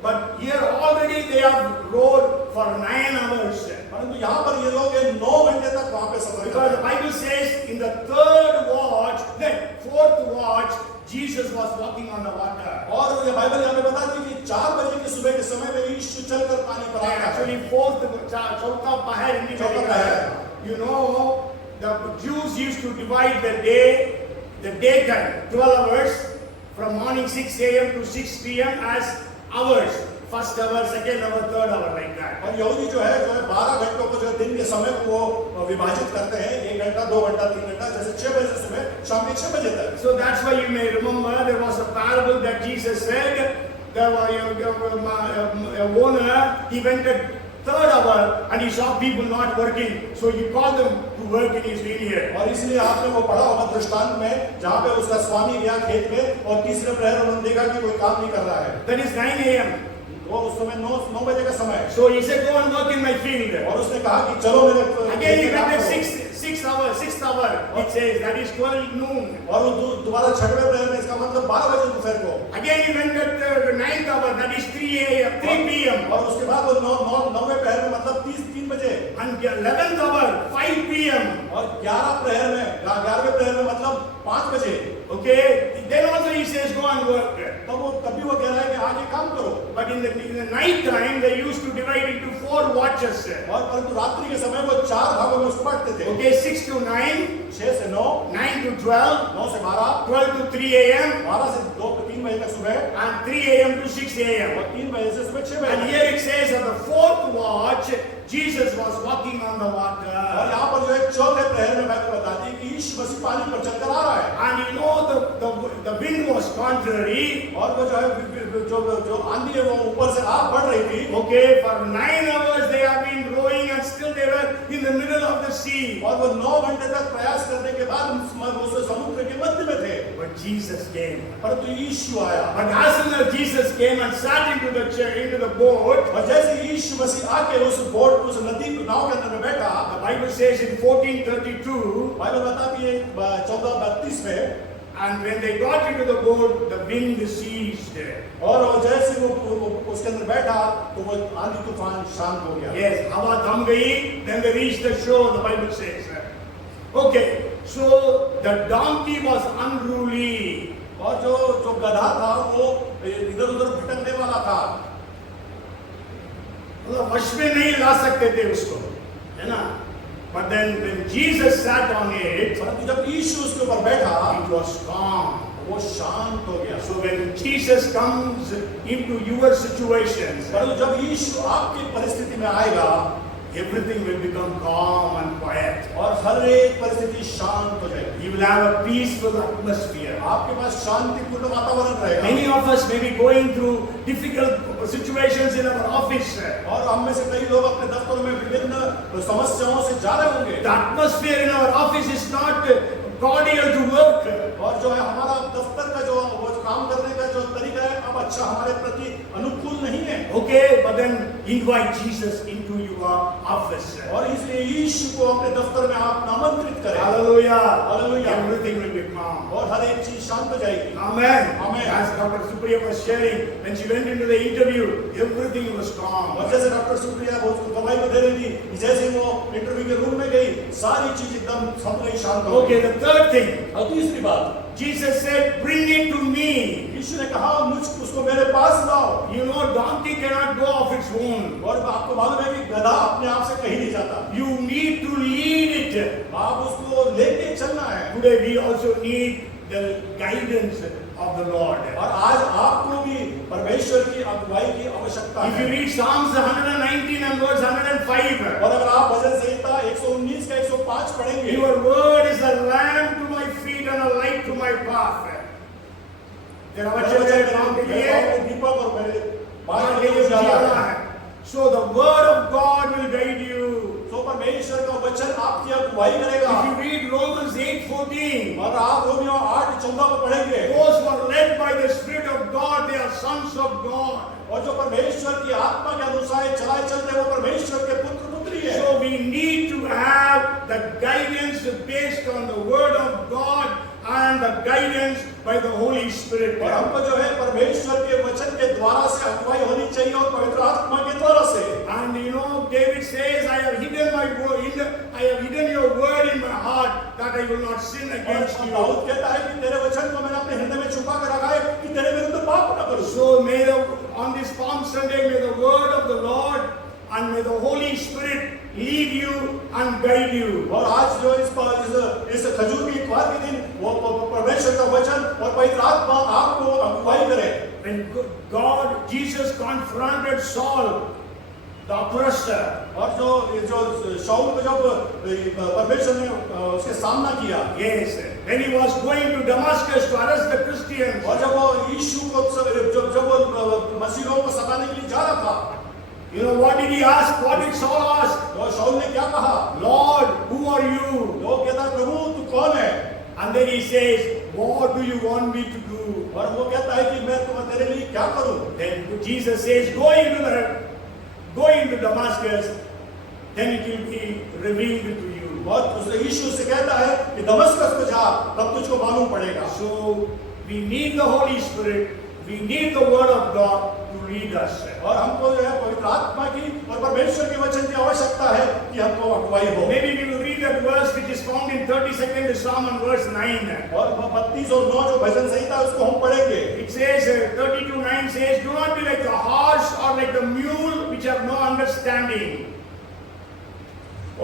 but here already they have rowed for 9 hours. परंतु यहाँ पर ये लोग 9 घंटे तक वहाँ पे सफर Because the Bible says in the 3rd watch, then 4th watch, Jesus was walking on the water. और ये बाइबल यहाँ पे बताती है कि 4 बजे की सुबह के समय में यीशु चलकर पानी पर आया। Actually, चौथा पहर हिंदी में लिखा है। You know, the Jews used to divide the daytime, 12 hours, from morning 6 a.m. to 6 p.m. as hours. First hour, second hour, third hour, like that. और यहूदी जो है 12 घंटों को जो दिन के समय को वो विभाजित करते हैं, 1 घंटा 2 घंटा 3 घंटा, जैसे 6 बजे से सुबह शाम के 6 बजे तक। So that's why you may remember there was a parable that Jesus said. There was a owner, he went at 3rd hour and he saw people not working, so he called them to work in his vineyard. और इसलिए आपने वो पढ़ा होगा दृष्टांत में जहाँ पे उसका स्वामी गया खेत में और तीसरे प्रहर उन्होंने देखा कि कोई काम नहीं कर रहा है। That is 9 a.m. वो उस समय 9 बजे का समय। So he said, go and work in my field. और उसने कहा कि चलो मेरे Again he went at 6th hour, it says, that is 12 noon. और वो दोबारा 6वें प्रहर में, इसका मतलब 12 बजे दोपहर को। Again he went at the 9th hour, that is 3 p.m. और उसके बाद वो 9वें प्रहर में मतलब 3 बजे। And 11th hour, 5 p.m. और 11वें प्रहर में मतलब 5 बजे। Okay, then also he says, go and work. तभी वो कह रहा है कि आगे काम करो। But in the night time, they used to divide into 4 watches. और परंतु रात्रि के समय वो 4 भागों में उसको बांटते थे। Okay, 6 to 9, 6 से 9, 9 to 12, 9 से 12, 12 to 3 a.m. 12 से 3 बजे तक सुबह, and 3 a.m. to 6 a.m. और 3 बजे से सुबह 6 And बजे। here it says on the 4th watch, Jesus was walking on the और water. यहाँ पर जो है 4थे प्रहर में बाइबल बताती है कि यीशु मसीह पानी पर चलकर आ रहा है। And you know the wind was contrary. और वो जो है जो आंधी है वो ऊपर से बढ़ रही थी। Okay, for 9 hours they have been rowing and still they were in the middle of the sea. और वो 9 घंटे तक प्रयास करने के बाद उस समुद्र के मध्य में थे। But Jesus came. परंतु यीशु आया। But as soon as Jesus came and sat into the boat, और जैसे यीशु मसीह आके उस नदी नाव के अंदर में बैठा, the Bible says in 14:32, Bible बताती है 14:32 में, and when they got into the boat, the wind ceased. और जैसे वो उसके अंदर बैठा तो वो आंधी तूफान शांत हो गया। Yes, हवा थम गई. Then they reached the shore, the Bible says. Okay, so the donkey was unruly. और जो गधा था वो इधर उधर भटकने वाला था। मतलब वश में नहीं ला सकते थे उसको, है ना? But then when Jesus sat on it, परंतु जब यीशु उसके ऊपर बैठा, it was calm. वो शांत हो गया। So when Jesus comes into your situations, परंतु जब यीशु आपकी परिस्थिति में आएगा, everything will become calm and quiet. और हर एक परिस्थिति शांत हो जाएगी। You will have a peaceful atmosphere. आपके पास शांतिपूर्ण वातावरण रहेगा। Many of us may be going through difficult situations in our office. और हम में से कई लोग अपने दफ्तरों में विभिन्न समस्याओं से जा रहे होंगे। The atmosphere in our office is not cordial to work. और जो है हमारा दफ्तर का जो वो काम करने का जो तरीका है अब अच्छा हमारे प्रति अनुकूल नहीं है। Okay, but then invite Jesus into your office. और इसलिए यीशु को अपने दफ्तर में आप आमंत्रित करें। Hallelujah. Hallelujah. Everything will be calm. और हर एक चीज शांत हो जाएगी। Amen. Amen. As Dr. Supriya was sharing, when she went into the interview, everything was calm. और जैसे डॉक्टर सुप्रिया वो उसको गवाही में दे रही थी, जैसे वो इंटरव्यू के रूम में गई, सारी चीज एकदम सब गई, शांत हो गई। Okay, the third thing, और तीसरी बात, Jesus said, bring it to me. यीशु ने कहा उसको मेरे पास लाओ। You know, donkey cannot go of its own. और आपको मालूम है कि गधा अपने आप से कहीं नहीं जाता, You need to lead it. आप उसको लेके चलना है। Today we also need the guidance of the Lord. और आज आपको भी परमेश्वर की अगुवाई की आवश्यकता If you है। read Psalms 119 and verse 105, और अगर आप भजन संहिता 119 का 105 पढ़ेंगे, your word is a lamp to my feet and a light to my path. तेरा वचन मेरे पाँव के लिए दीपक और मेरे बाहर मार्ग के के लिए उजाला उजाला है। है. So the word of God will guide you. तो परमेश्वर का वचन आपकी अगुवाई करेगा। If you read Romans 8:14, और आप रोमियो 8:14 को पढ़ेंगे, those who are led by the Spirit of God, they are sons of God. और जो परमेश्वर की आत्मा के अनुसार चलाए चलते हैं, वो परमेश्वर के पुत्र पुत्री है। So we need to have the guidance based on the word of God and the guidance by the Holy Spirit. और हमको जो है परमेश्वर के वचन के द्वारा से अगुवाई होनी चाहिए और पवित्र आत्मा के द्वारा से। And you know, David says, I have hidden my word, I have hidden your word in my heart that I will not sin against और you. दाऊद कहता है कि तेरे वचन को मैंने अपने हृदय में छुपा कर रखा है कि तेरे विरुद्ध पाप न करूं। So may on this Palm Sunday, may the word of the Lord and may the Holy Spirit lead you and guide you. और आज जो इस खजूर के इतवार के दिन वो परमेश्वर का वचन और पवित्र आत्मा आपको अगुवाई करे। When God, Jesus confronted Saul, the oppressor, और जो शाऊल को जब परमेश्वर ने उसके सामना किया, yes, when he was going to Damascus to arrest the Christians, और जब वो यीशु को जब वो मसीहों को सताने के लिए जा रहा था, you know what did he ask? What did Saul ask? तो शाऊल ने क्या कहा? Lord, who are you? वो कहता प्रभु तू कौन है? And then he says, what do you want me to do? और वो कहता है कि मैं तेरे लिए क्या करूं? Then Jesus says, go into Damascus, then it will be revealed to you. और उसने यीशु से कहता है कि दमिश्क को जा, तब तुझको मालूम पड़ेगा। So we need the Holy Spirit, we need the word of God to lead us. और हमको जो है पवित्र आत्मा की और परमेश्वर के वचन की आवश्यकता है कि हमको अगुवाई हो। Maybe we will read that verse which is found in 32nd Psalm and verse 9. और 32 और 9 जो भजन संहिता है उसको हम पढ़ेंगे। It says, 32:9 says, do not be like the horse or like the mule which have no understanding.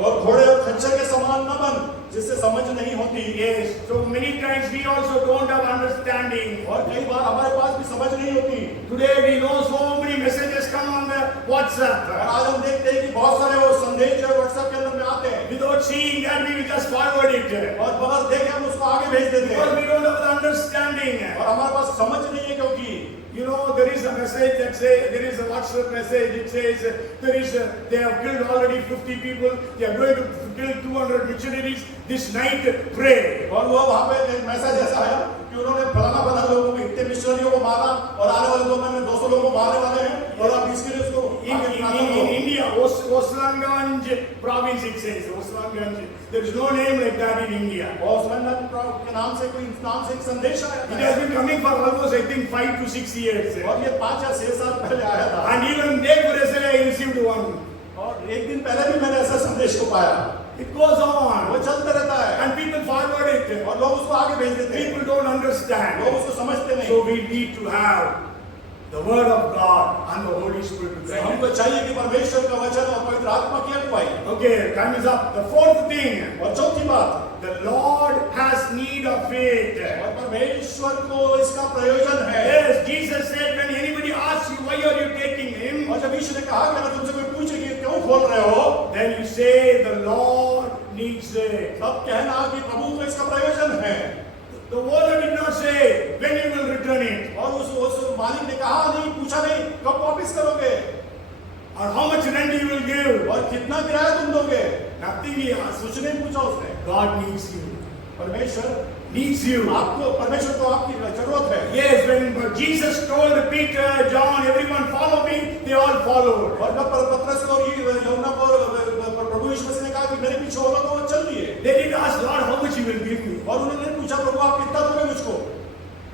और घोड़े और खच्चर के समान न बन, जिससे समझ नहीं होती। Yes, so many times we also don't have understanding. और कई बार हमारे पास भी समझ नहीं होती। Today we know so many messages come on the WhatsApp. और आज हम देखते हैं कि बहुत सारे वो संदेश जो WhatsApp के अंदर में आते हैं। Without seeing that, we will just forward it. और बगैर देखे हम उसको आगे भेज देते Because हैं। we don't have the understanding. और हमारे पास समझ नहीं है क्योंकि You know, there is a message that says, there is a WhatsApp message, it says, they have killed already 50 people, they are going to kill 200 missionaries, this night pray. और वो वहाँ पे एक मैसेज ऐसा है कि उन्होंने फलाना लोगों को, इतने मिशनरियों को मारा और आने वाले 2 महीने में 200 लोगों को मारने वाले हैं और आप इसके लिए उसको In India, Oslanganj province it says, Oslanganj, there is no name like that in India. और उसमें के नाम से कोई नाम से एक संदेश आया It has been coming for almost, I think, 5 to 6 years. और ये 5 या 6 साल पहले आया था। And even day for yesterday I received one. और एक दिन पहले भी मैंने ऐसा संदेश को पाया। It goes on. वो चलता रहता है And people forward it. और लोग उसको आगे भेज देते हैं। People don't understand. लोग उसको समझते नहीं। So we need to have the word of God and the Holy Spirit to guide us. हमको चाहिए कि परमेश्वर का वचन और पवित्र आत्मा की अगुवाई। Okay, time is up. The fourth thing, और चौथी बात, the Lord has need of faith. और परमेश्वर को इसका प्रयोजन है। Yes, Jesus said when anybody asks you why are you taking him, और जब यीशु ने कहा कि अगर तुमसे कोई पूछे कि क्यों खोल रहे हो, then you say the Lord needs it. तब कहना कि प्रभु को इसका प्रयोजन है। The owner did not say when you will return it और उस मालिक ने कहा नहीं, पूछा नहीं कब वापस करोगे or how much rent you will give. और कितना किराया तुम दोगे। Nothing he asked. कुछ नहीं पूछा उसने। God needs you. परमेश्वर needs you. आपको परमेश्वर को आपकी जरूरत है। Yes, when Jesus told Peter, John, everyone follow me, they all followed. और जब पतरस को और यूहन्ना को प्रभु यीशु मसीह ने कहा कि मेरे पीछे हो तो वो चल दिए। They didn't ask Lord, how much you will give me? और उन्होंने पूछा प्रभु आप कितना दोगे मुझको?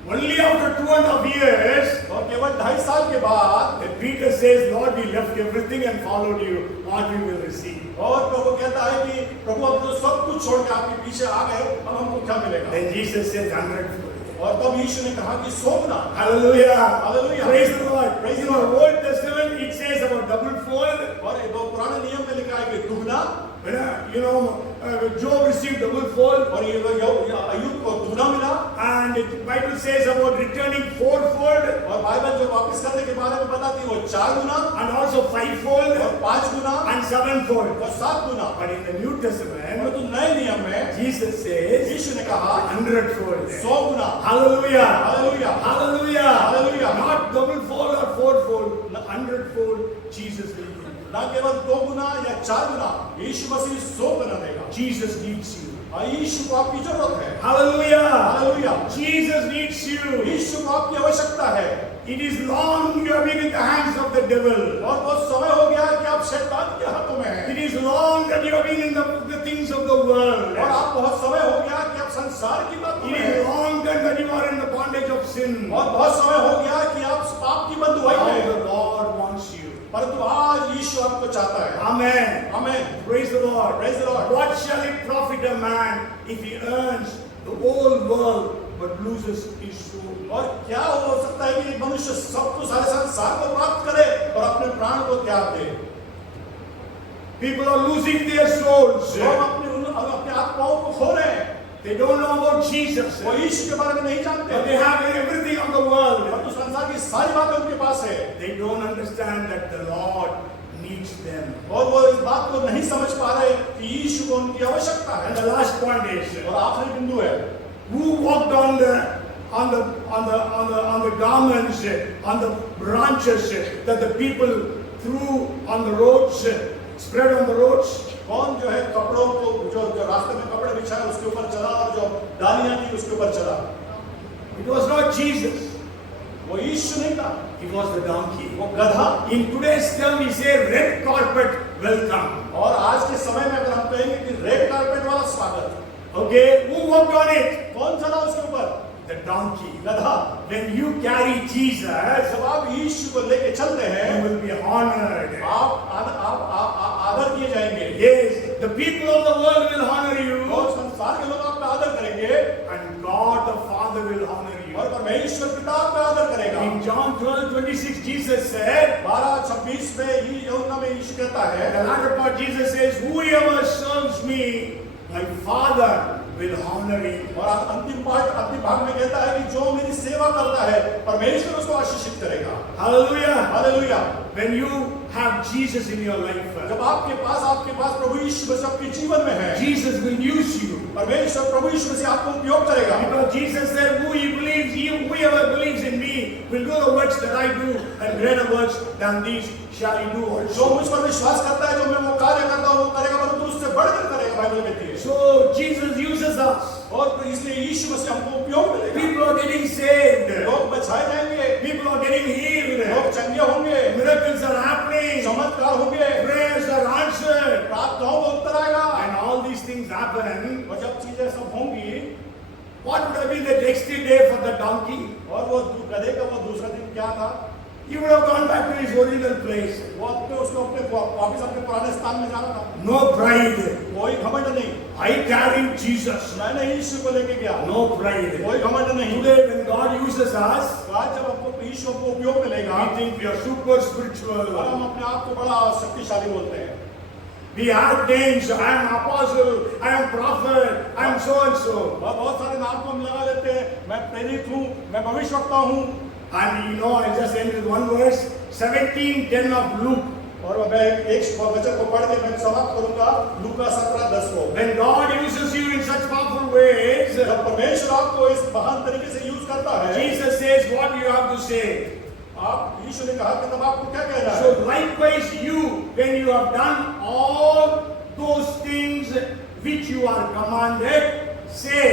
Only after 2.5 years, और केवल 2.5 साल के बाद that Peter says, Lord, we left everything and followed you. What we will receive? और प्रभु कहता है कि प्रभु हम तो सब कुछ छोड़ के आपके पीछे आ गए, अब हमको क्या मिलेगा? Then Jesus says, 100 fold. और तब यीशु ने कहा कि 100 गुना। Hallelujah. Hallelujah. Praise the Lord. Praise In the the Lord. Old Testament, it says about double fold. और वो पुराने नियम में लिखा है कि दुगना, You know, Job received double fold. और ये अय्यूब को दुगना मिला। And the Bible says about returning fourfold और बाइबल जो वापस करने के बारे में बताती है वो 4 गुना and also fivefold और 5 गुना and sevenfold. और 7 गुना। But in the New Testament, परंतु नए नियम में Jesus says यीशु ने कहा 100fold. 100 Guna. Hallelujah. Hallelujah. Hallelujah. Hallelujah. Not double fold or fourfold, 100fold Jesus will give. ना केवल 2 गुना या 4 गुना, यीशु मसीह 100 गुना देगा। Jesus needs you. यीशु को आपकी जरूरत है। Hallelujah. Hallelujah. Jesus needs you. यीशु को आपकी आवश्यकता है। It is long you have been in the hands of the devil. और बहुत समय हो गया कि आप शैतान के हाथों में हैं। It is long that you have been in the things of the world. और आप बहुत समय हो गया कि आप संसार की बातों It में is हैं। long that you are in the bondage of sin. और बहुत समय हो गया कि आप पाप की बंधुआई Now में the हैं। Lord wants you. परंतु आज यीशु आपको चाहता है। Amen. Amen. Praise the Lord. Praise the Lord. What shall it profit a man if he earns the whole world but loses his soul? और क्या हो सकता है कि मनुष्य सब कुछ सारे संसार को प्राप्त करे और अपने प्राण को त्याग दे? People are losing their souls. लोग अपने आत्माओं को खो रहे हैं। They don't know about Jesus. वो यीशु के बारे में नहीं जानते। But they have everything of the world. परंतु संसार की सारी बातें उनके पास है। They don't understand that the Lord needs them. और वो इस बात को नहीं समझ पा रहे कि यीशु को उनकी आवश्यकता है। And the last point is, और आखिरी बिंदु है, who walked on the garments, on the branches that the people threw on the roads, spread on the roads? कौन जो है कपड़ों को जो रास्ते में कपड़े बिछाए उसके ऊपर चला और जो डालियां थी उसके ऊपर चला? It was not Jesus. वो यीशु नहीं था, It was the donkey. वो गधा। In today's term, we say red carpet welcome. और आज के समय में अगर हम कहेंगे कि रेड कारपेट वाला स्वागत, Okay, who walked on it? कौन चला उसके ऊपर? The donkey. गधा। When you carry Jesus, जब आप यीशु को लेके चलते you हैं, will be honored. आप आदर किए जाएंगे। Yes, the people of the world will honor you, और संसार के लोग आपका आदर करेंगे and God the Father will honor you. और परमेश्वर पिता आपका आदर करेगा। In John 12:26, Jesus said, 12:26 में यूहन्ना में यीशु कहता है, the latter part Jesus says, whoever serves me, my Father will honor him. और अंतिम भाग में कहता है कि जो मेरी सेवा करता है परमेश्वर उसको आशीषित करेगा। Hallelujah. Hallelujah. When you have Jesus in your life, जब आपके पास प्रभु यीशु मसीह आपके जीवन में है, Jesus will use you. परमेश्वर प्रभु यीशु मसीह आपको उपयोग करेगा। Because Jesus said, whoever believes in me will do the works that I do, and greater works than these shall he do जो also. मुझ पर विश्वास करता है, जो मैं वो कार्य करता हूँ वो करेगा, परंतु उससे बढ़कर करेगा। बाइबल कहती है। So Jesus uses us. और इसलिए यीशु मसीह हमको उपयोग मिलेगा। People are getting saved. लोग बचाए जाएंगे, People are getting healed. लोग चंगे होंगे, Miracles are happening. चमत्कार होंगे, Prayers are answered. प्रार्थनाओं का उत्तर आएगा। And all these things happen. और जब चीजें सब होंगी, What would have been the next day for the donkey? और वो गधे का वो दूसरा दिन क्या था? He would have gone back to his original place. वो उसको वापिस अपने पुराने स्थान में जाना था। No pride. कोई घमंड नहीं। I carried Jesus. मैंने यीशु को लेके गया। No pride. कोई घमंड नहीं। Today when God uses us, आज जब आपको यीशु को उपयोग मिलेगा, we think we are super spiritual. और हम अपने आप को बड़ा शक्तिशाली बोलते हैं। We have names. I am apostle. I am prophet. I am so and so. बहुत सारे नाम को हम लगा लेते हैं। मैं प्रेरित हूँ, मैं भविष्यवक्ता हूँ। And you know, I just end with one verse, 17:10 of Luke. और मैं एक वचन को पढ़ के मैं समाप्त करूंगा, लूका 17:10 को। When God uses you in such powerful ways, जब परमेश्वर आपको इस महान तरीके से यूज करता है, Jesus says what you have to say. आप यीशु ने कहा कि तब आपको क्या कहना है? So likewise you, when you have done all those things which you are commanded, say,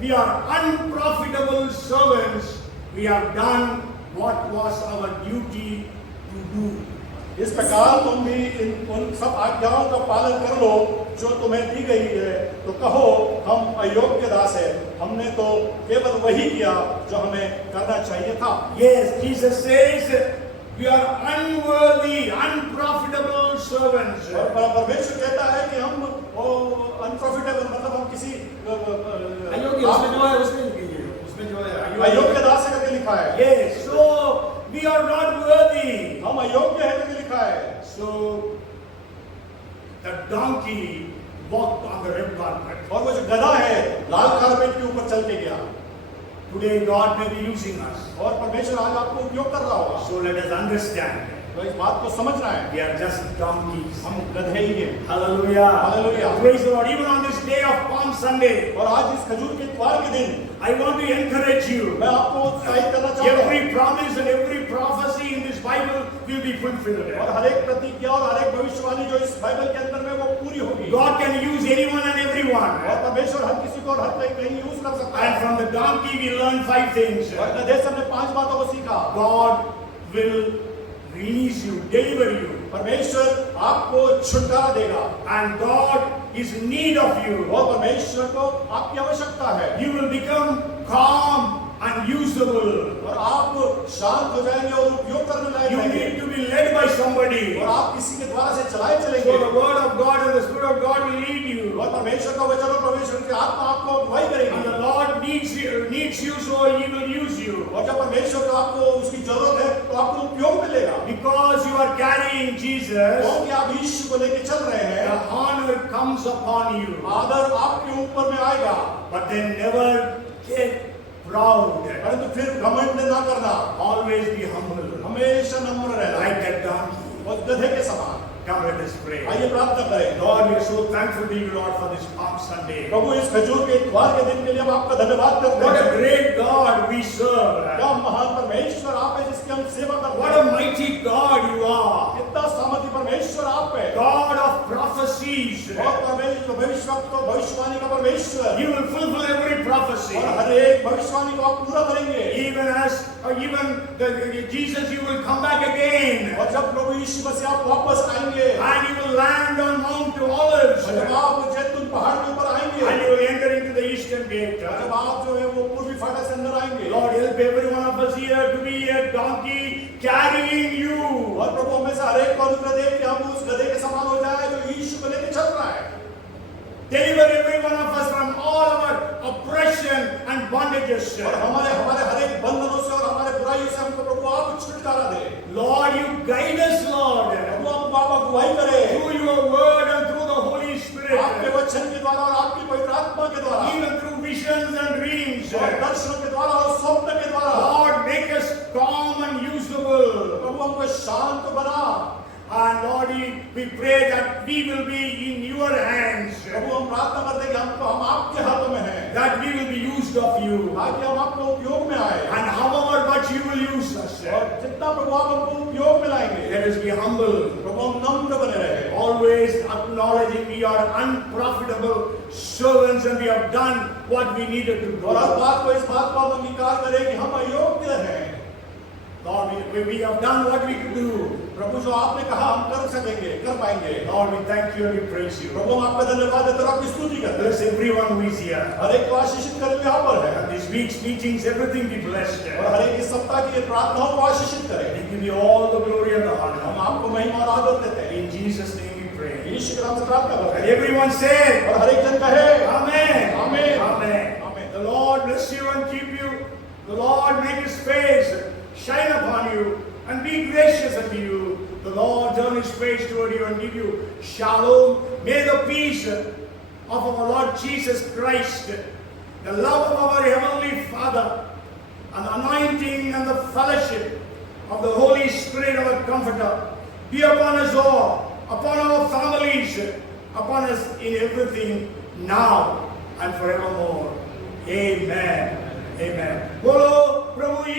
we are unprofitable servants. We have done what was our duty to do. इस प्रकार तुम भी उन सब आज्ञाओं का पालन कर लो जो तुम्हें दी गई है, तो कहो हम अयोग्य दास है, हमने तो केवल वही किया जो हमें करना चाहिए था। Yes, Jesus says we are unworthy, unprofitable servants. और परमेश्वर कहता है कि हम अनप्रॉफिटेबल, मतलब हम किसी अयोग्य, उसमें जो है उसमें जो है अयोग्य दास है करके लिखा है। Yes, so we are not worthy. हम अयोग्य है करके लिखा है। So the donkey walked on the red carpet. और वो जो गधा है लाल कारपेट के ऊपर चल के गया। Today God may be using us. और परमेश्वर आज आपको उपयोग कर रहा होगा। So let us understand. तो इस बात को समझना है। We are just donkeys. हम गधे ही हैं। Hallelujah. Hallelujah. Praise the Lord. Even on this day of Palm Sunday, और आज इस खजूर के त्योहार के दिन I want to encourage you. मैं आपको उत्साहित करना चाहता हूँ। Every promise and every prophecy in this Bible will be fulfilled. और हर एक प्रतिज्ञा और हर एक भविष्यवाणी जो इस बाइबल के अंदर में वो पूरी होगी। God can use anyone and everyone. और परमेश्वर हर किसी को और हर कहीं यूज कर सकता है। And from the donkey we learn 5 things. और गधे से हमने 5 बातों को सीखा। God will release you, deliver you. परमेश्वर आपको छुटकारा देगा। And God is in need of you. और परमेश्वर को आपकी आवश्यकता है। You will become calm and usable. और आप शांत हो जाएंगे और उपयोग करने लायक You रहेंगे। need to be led by somebody. और आप किसी के द्वारा से चलाए So चलेंगे। the word of God and the Spirit of God will lead you. और परमेश्वर का वचन और परमेश्वर की आत्मा आपको अगुवाई And करेगी। the Lord needs you, so He will use you. और जब परमेश्वर को आपको उसकी जरूरत है तो आपको उपयोग मिलेगा। Because you are carrying Jesus, क्योंकि आप यीशु को लेके चल रहे the हैं, honor comes upon you. आदर आपके ऊपर में आएगा। But then never get proud. परंतु फिर घमंड ना करना, Always be humble. हमेशा नम्र रहना, Like that donkey. और गधे के समान। Come, let us pray. आइए प्रार्थना करें। Lord, we are so thankful to you, Lord, for this Palm Sunday. प्रभु इस खजूर के इतवार के दिन के लिए हम आपका धन्यवाद करते What a हैं। great God we serve. क्या महान परमेश्वर आप है जिसकी हम सेवा करते What हैं। a mighty God you are. कितना सामर्थ्य परमेश्वर आप है। God of prophecies. और परमेश्वर भविष्यवाणी का परमेश्वर। You will fulfill every prophecy. और हर एक भविष्यवाणी को आप पूरा करेंगे। Even Jesus, you will come back again. और जब प्रभु यीशु मसीह आप वापस आएंगे, And you will land on Mount Olives. और जब आप जैतून पहाड़ के ऊपर आएंगे, And you will enter into the eastern gate. जब आप जो है वो पूर्वी फाटक से अंदर आएंगे, Lord, help every one of us here to be a donkey carrying you. और प्रभु हमें से हर एक को अनुग्रह दे कि हम उस गधे के समान हो जाए जो यीशु को लेके चल रहा है। Deliver every one of us from all our oppression and bondages. और हमारे हर एक बंधनों से और हमारे बुराइयों से हमको प्रभु आप छुटकारा दे। Lord, you guide us, Lord, प्रभु हम आप अगुवाई करें through your word and through the Holy Spirit, आपके वचन के द्वारा और आपकी पवित्र आत्मा के द्वारा, even through visions and dreams. और दर्शनों के द्वारा और स्वप्न के द्वारा। Lord, make us calm and usable. प्रभु हमको शांत बना। And Lord, we pray that we will be in your hands, प्रभु हम प्रार्थना करते हैं कि हम आपके हाथों में हैं, that we will be used of you, ताकि हम आपको उपयोग में आए। and however much you will use us, और जितना प्रभु आप हमको उपयोग में लाएंगे, let us be humble, प्रभु हम नम्र बने रहे, always acknowledging we are unprofitable servants and we have done what we needed to do. और हर बात को इस बात को हम अंगीकार करें कि हम अयोग्य हैं। Lord, we have done what we could do. प्रभु जो आपने कहा हम कर सकेंगे, कर पाएंगे। Lord, we thank you and we praise you. प्रभु हम आपका धन्यवाद देते हैं और आपकी स्तुति करते हैं। Bless everyone who is here. हर एक को आशीषित करें यहाँ पर है। And this week's meetings, everything be blessed. और हर एक इस सप्ताह की प्रार्थनाओं को आशीषित करें। We give you all the glory and the हम honor. आपको महिमा और आदर देते हैं। In Jesus' name we pray. यीशु के नाम से प्रार्थना करते And हैं। everyone say, और हर एक जन कहे Amen. Amen. Amen. Amen. The Lord bless you and keep you. The Lord make his face shine upon you and be gracious unto you. The Lord turn his face toward you and give you shalom. May the peace of our Lord Jesus Christ, the love of our Heavenly Father, and the anointing and the fellowship of the Holy Spirit, our Comforter, be upon us all, upon our families, upon us in everything, now and forevermore. Amen. Amen. Bolo Prabhu